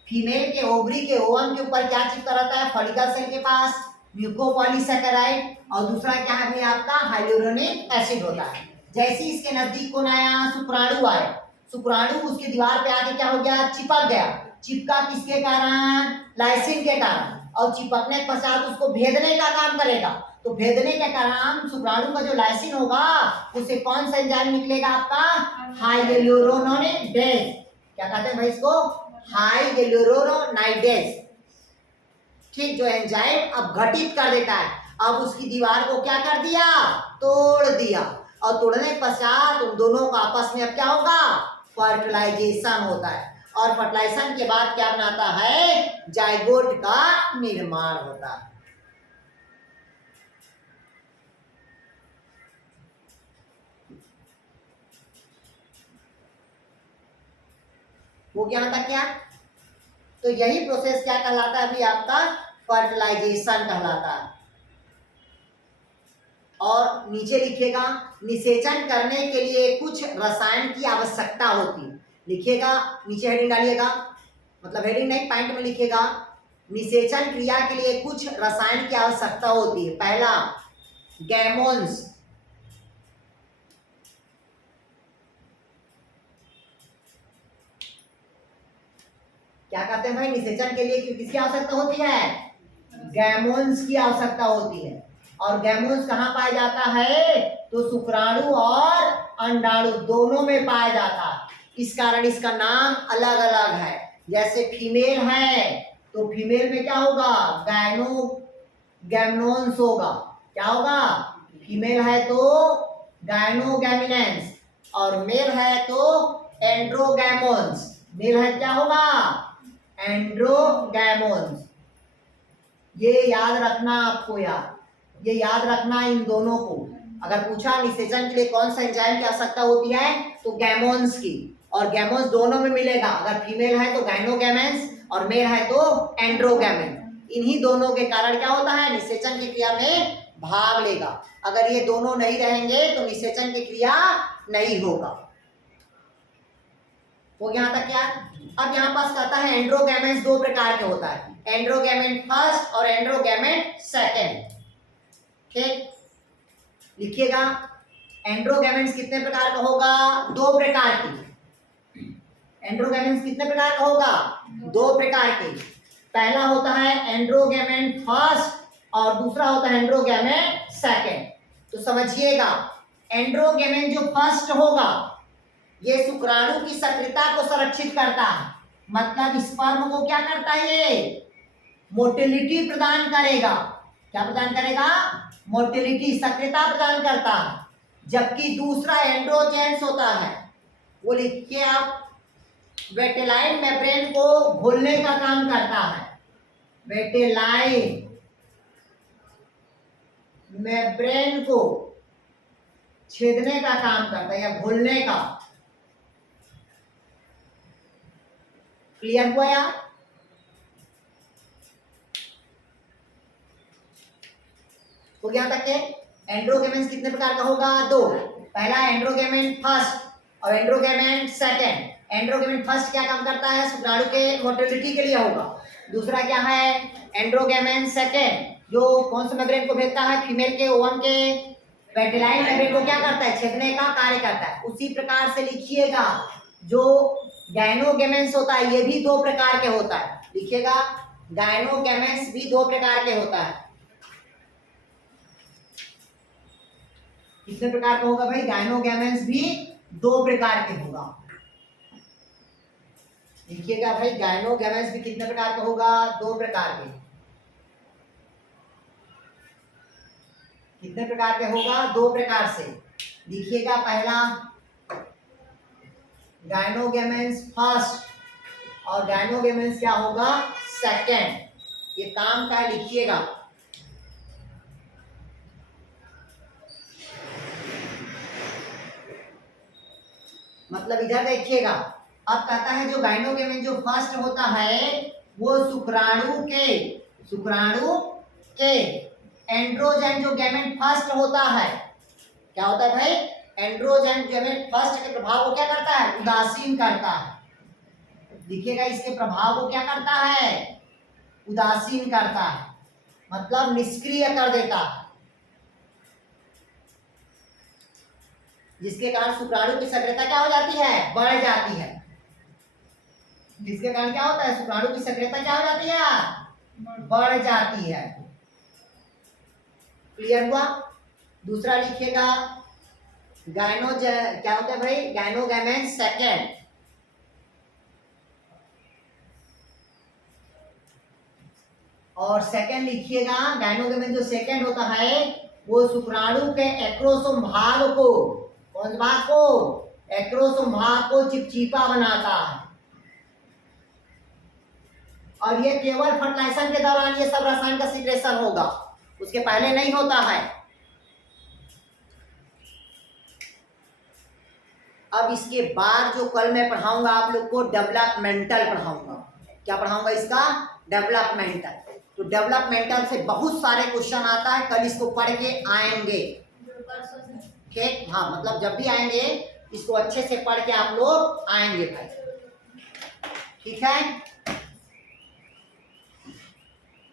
फीमेल के ओवरी के ओवम के ऊपर क्या चिपका रहता है, फॉलिकल सेल के पास म्यूकोपॉलीसेकेराइड, और दूसरा क्या है भाई आपका हाइल्यूरोनिक एसिड होता है। जैसे इसके नजदीक कौन आया, शुक्राणु आए, शुक्राणु उसके दीवार पे आके क्या हो गया, चिपक गया। चिपका किसके कारण, लाइसिन के कारण, और चिपकने के पश्चात उसको भेदने का काम करेगा। तो भेदने के कारण शुक्राणु का जो लाइसिन होगा उससे कौन सा एंजाइम निकलेगा, आपका हाइल्यूरोनाइडेज। क्या कहते हैं भाई इसको, हाइल्यूरोनाइडेज। ठीक, जो एंजाइम अब घटित कर देता है, अब उसकी दीवार को क्या कर दिया, तोड़ दिया, और तोड़ने के पश्चात उन दोनों का आपस में अब क्या होगा, फर्टिलाइजेशन होता है, और फर्टिलाइजेशन के बाद क्या बनाता है, जाइगोट का निर्माण होता है। वो क्या होता क्या, तो यही प्रोसेस क्या कहलाता है अभी आपका, फर्टिलाइजेशन कहलाता है। और नीचे लिखिएगा, निषेचन करने के लिए कुछ रसायन की आवश्यकता होती है। लिखिएगा, नीचे हेडिंग डालिएगा, मतलब हेडिंग नहीं, पॉइंट में लिखिएगा, निषेचन क्रिया के लिए कुछ रसायन की आवश्यकता होती है। पहला, गैमोन्स, क्या कहते हैं भाई, निषेचन के लिए किसकी आवश्यकता होती है, गैमोन्स की आवश्यकता होती है। और गैमोन्स कहाँ पाया जाता है, तो शुक्राणु और अंडाणु दोनों में पाया जाता है। इस कारण इसका नाम अलग अलग है। जैसे फीमेल है तो फीमेल में क्या होगा, गैमनोन्स होगा। क्या होगा, फीमेल है तो गायनोगैमिनेंस, और मेल है तो एंड्रोगैमोन्स। मेल है क्या होगा, एंड्रोगैमोन्स। ये याद रखना आपको, ये याद रखना इन दोनों को। अगर पूछा निषेचन के लिए कौन सा एंजाइम की आवश्यकता होती है, तो गैमोन्स की, और गैमोन्स दोनों में मिलेगा। अगर फीमेल है तो गायनोगैमेंस, और मेल है तो एंड्रोगैमेंस। इन्हीं दोनों के कारण क्या होता है, निषेचन की क्रिया में भाग लेगा। अगर ये दोनों नहीं रहेंगे तो निषेचन की क्रिया नहीं होगा। वो यहाँ तक क्या। अब यहाँ पास कहता है एंड्रोगैमेंस दो प्रकार के होता है, एंड्रोगैमेंट फर्स्ट और एंड्रोगैमेंट सेकेंड। ठीक, लिखिएगा, एंड्रोगैमेंट्स कितने प्रकार का होगा, दो प्रकार की। एंड्रोगैमेंट्स कितने प्रकार का होगा, दो प्रकार के। पहला होता है एंड्रोगैमेंट फर्स्ट, और दूसरा होता है एंड्रोगैमेंट सेकेंड। तो समझिएगा, एंड्रोगैमेंट जो फर्स्ट होगा ये शुक्राणु की सक्रियता को संरक्षित करता है, मतलब स्पर्म को क्या करता है, ये मोटिलिटी प्रदान करेगा। क्या प्रदान करेगा, मोटिलिटी, सक्रियता प्रदान करता है। जबकि दूसरा एंड्रोजेंस होता है, वो लिखिए आप, वेटेलाइन मेम्ब्रेन को घोलने का काम करता है। वेटेलाइन मेम्ब्रेन को छेदने का काम करता है या घोलने का। क्लियर हुआ यार। तो यहाँ तक के एंड्रोगैमेंट्स कितने प्रकार का होगा, दो। पहला एंड्रोगैमेंट फर्स्ट और एंड्रोगैमेंट सेकेंड। एंड्रोगैमेंट फर्स्ट क्या काम करता है, शुक्राणु के मोटिलिटी के लिए होगा। दूसरा क्या है, एंड्रोगैमेंट सेकेंड, जो कौन से मेम्ब्रेन को भेजता है, फीमेल के ओवम के वेटेलाइन मेम्ब्रेन को क्या करता है, छेदने का कार्य करता है। उसी प्रकार से लिखिएगा, जो गायनोगैमेंस होता है ये भी दो प्रकार के होता है। लिखिएगा, गायनोगैमेंस भी दो प्रकार के होता है। कितने प्रकार का होगा भाई, गायनोगैमेंस भी दो प्रकार के होगा। लिखिएगा भाई, गायनोगैमेंस भी कितने प्रकार का होगा, दो प्रकार के। कितने प्रकार के होगा, दो प्रकार से। लिखिएगा, पहला गायनोगैमेंस फर्स्ट और गायनोगैमेंस क्या होगा, सेकेंड। ये काम का लिखिएगा। मतलब इधर देखिएगा, अब कहता है जो गाइनोगेमेन जो फर्स्ट होता है वो शुक्राणु के एंड्रोजन जो गैमेट फर्स्ट होता है, क्या होता है भाई? एंड्रोजन गैमेट फर्स्ट के प्रभाव को क्या करता है? उदासीन करता है। देखिएगा इसके प्रभाव को क्या करता है? उदासीन करता है, मतलब निष्क्रिय कर देता है, जिसके कारण शुक्राणु की सक्रियता क्या हो जाती है? बढ़ जाती है। जिसके कारण क्या होता है? शुक्राणु की सक्रियता क्या हो जाती है? बढ़ जाती है। क्लियर हुआ? दूसरा लिखिएगा क्या होता है भाई? गाइनोगैमेन सेकेंड, और सेकेंड लिखिएगा गाइनोगेमेन जो सेकेंड होता है वो शुक्राणु के एक्रोसोम भाग को, कौन से भाग को? एक्रोसोम भाग को चिपचिपा बनाता है। और ये केवल फर्टिलाइजेशन के दौरान ये सब रसायन का सीक्रेशन होगा, उसके पहले नहीं होता है। अब इसके बाद जो कल मैं पढ़ाऊंगा आप लोग को डेवलपमेंटल पढ़ाऊंगा। क्या पढ़ाऊंगा? इसका डेवलपमेंटल। तो डेवलपमेंटल से बहुत सारे क्वेश्चन आता है, कल इसको पढ़ के आएंगे। ठीक, हाँ, मतलब जब भी आएंगे इसको अच्छे से पढ़ के आप लोग आएंगे भाई। ठीक है।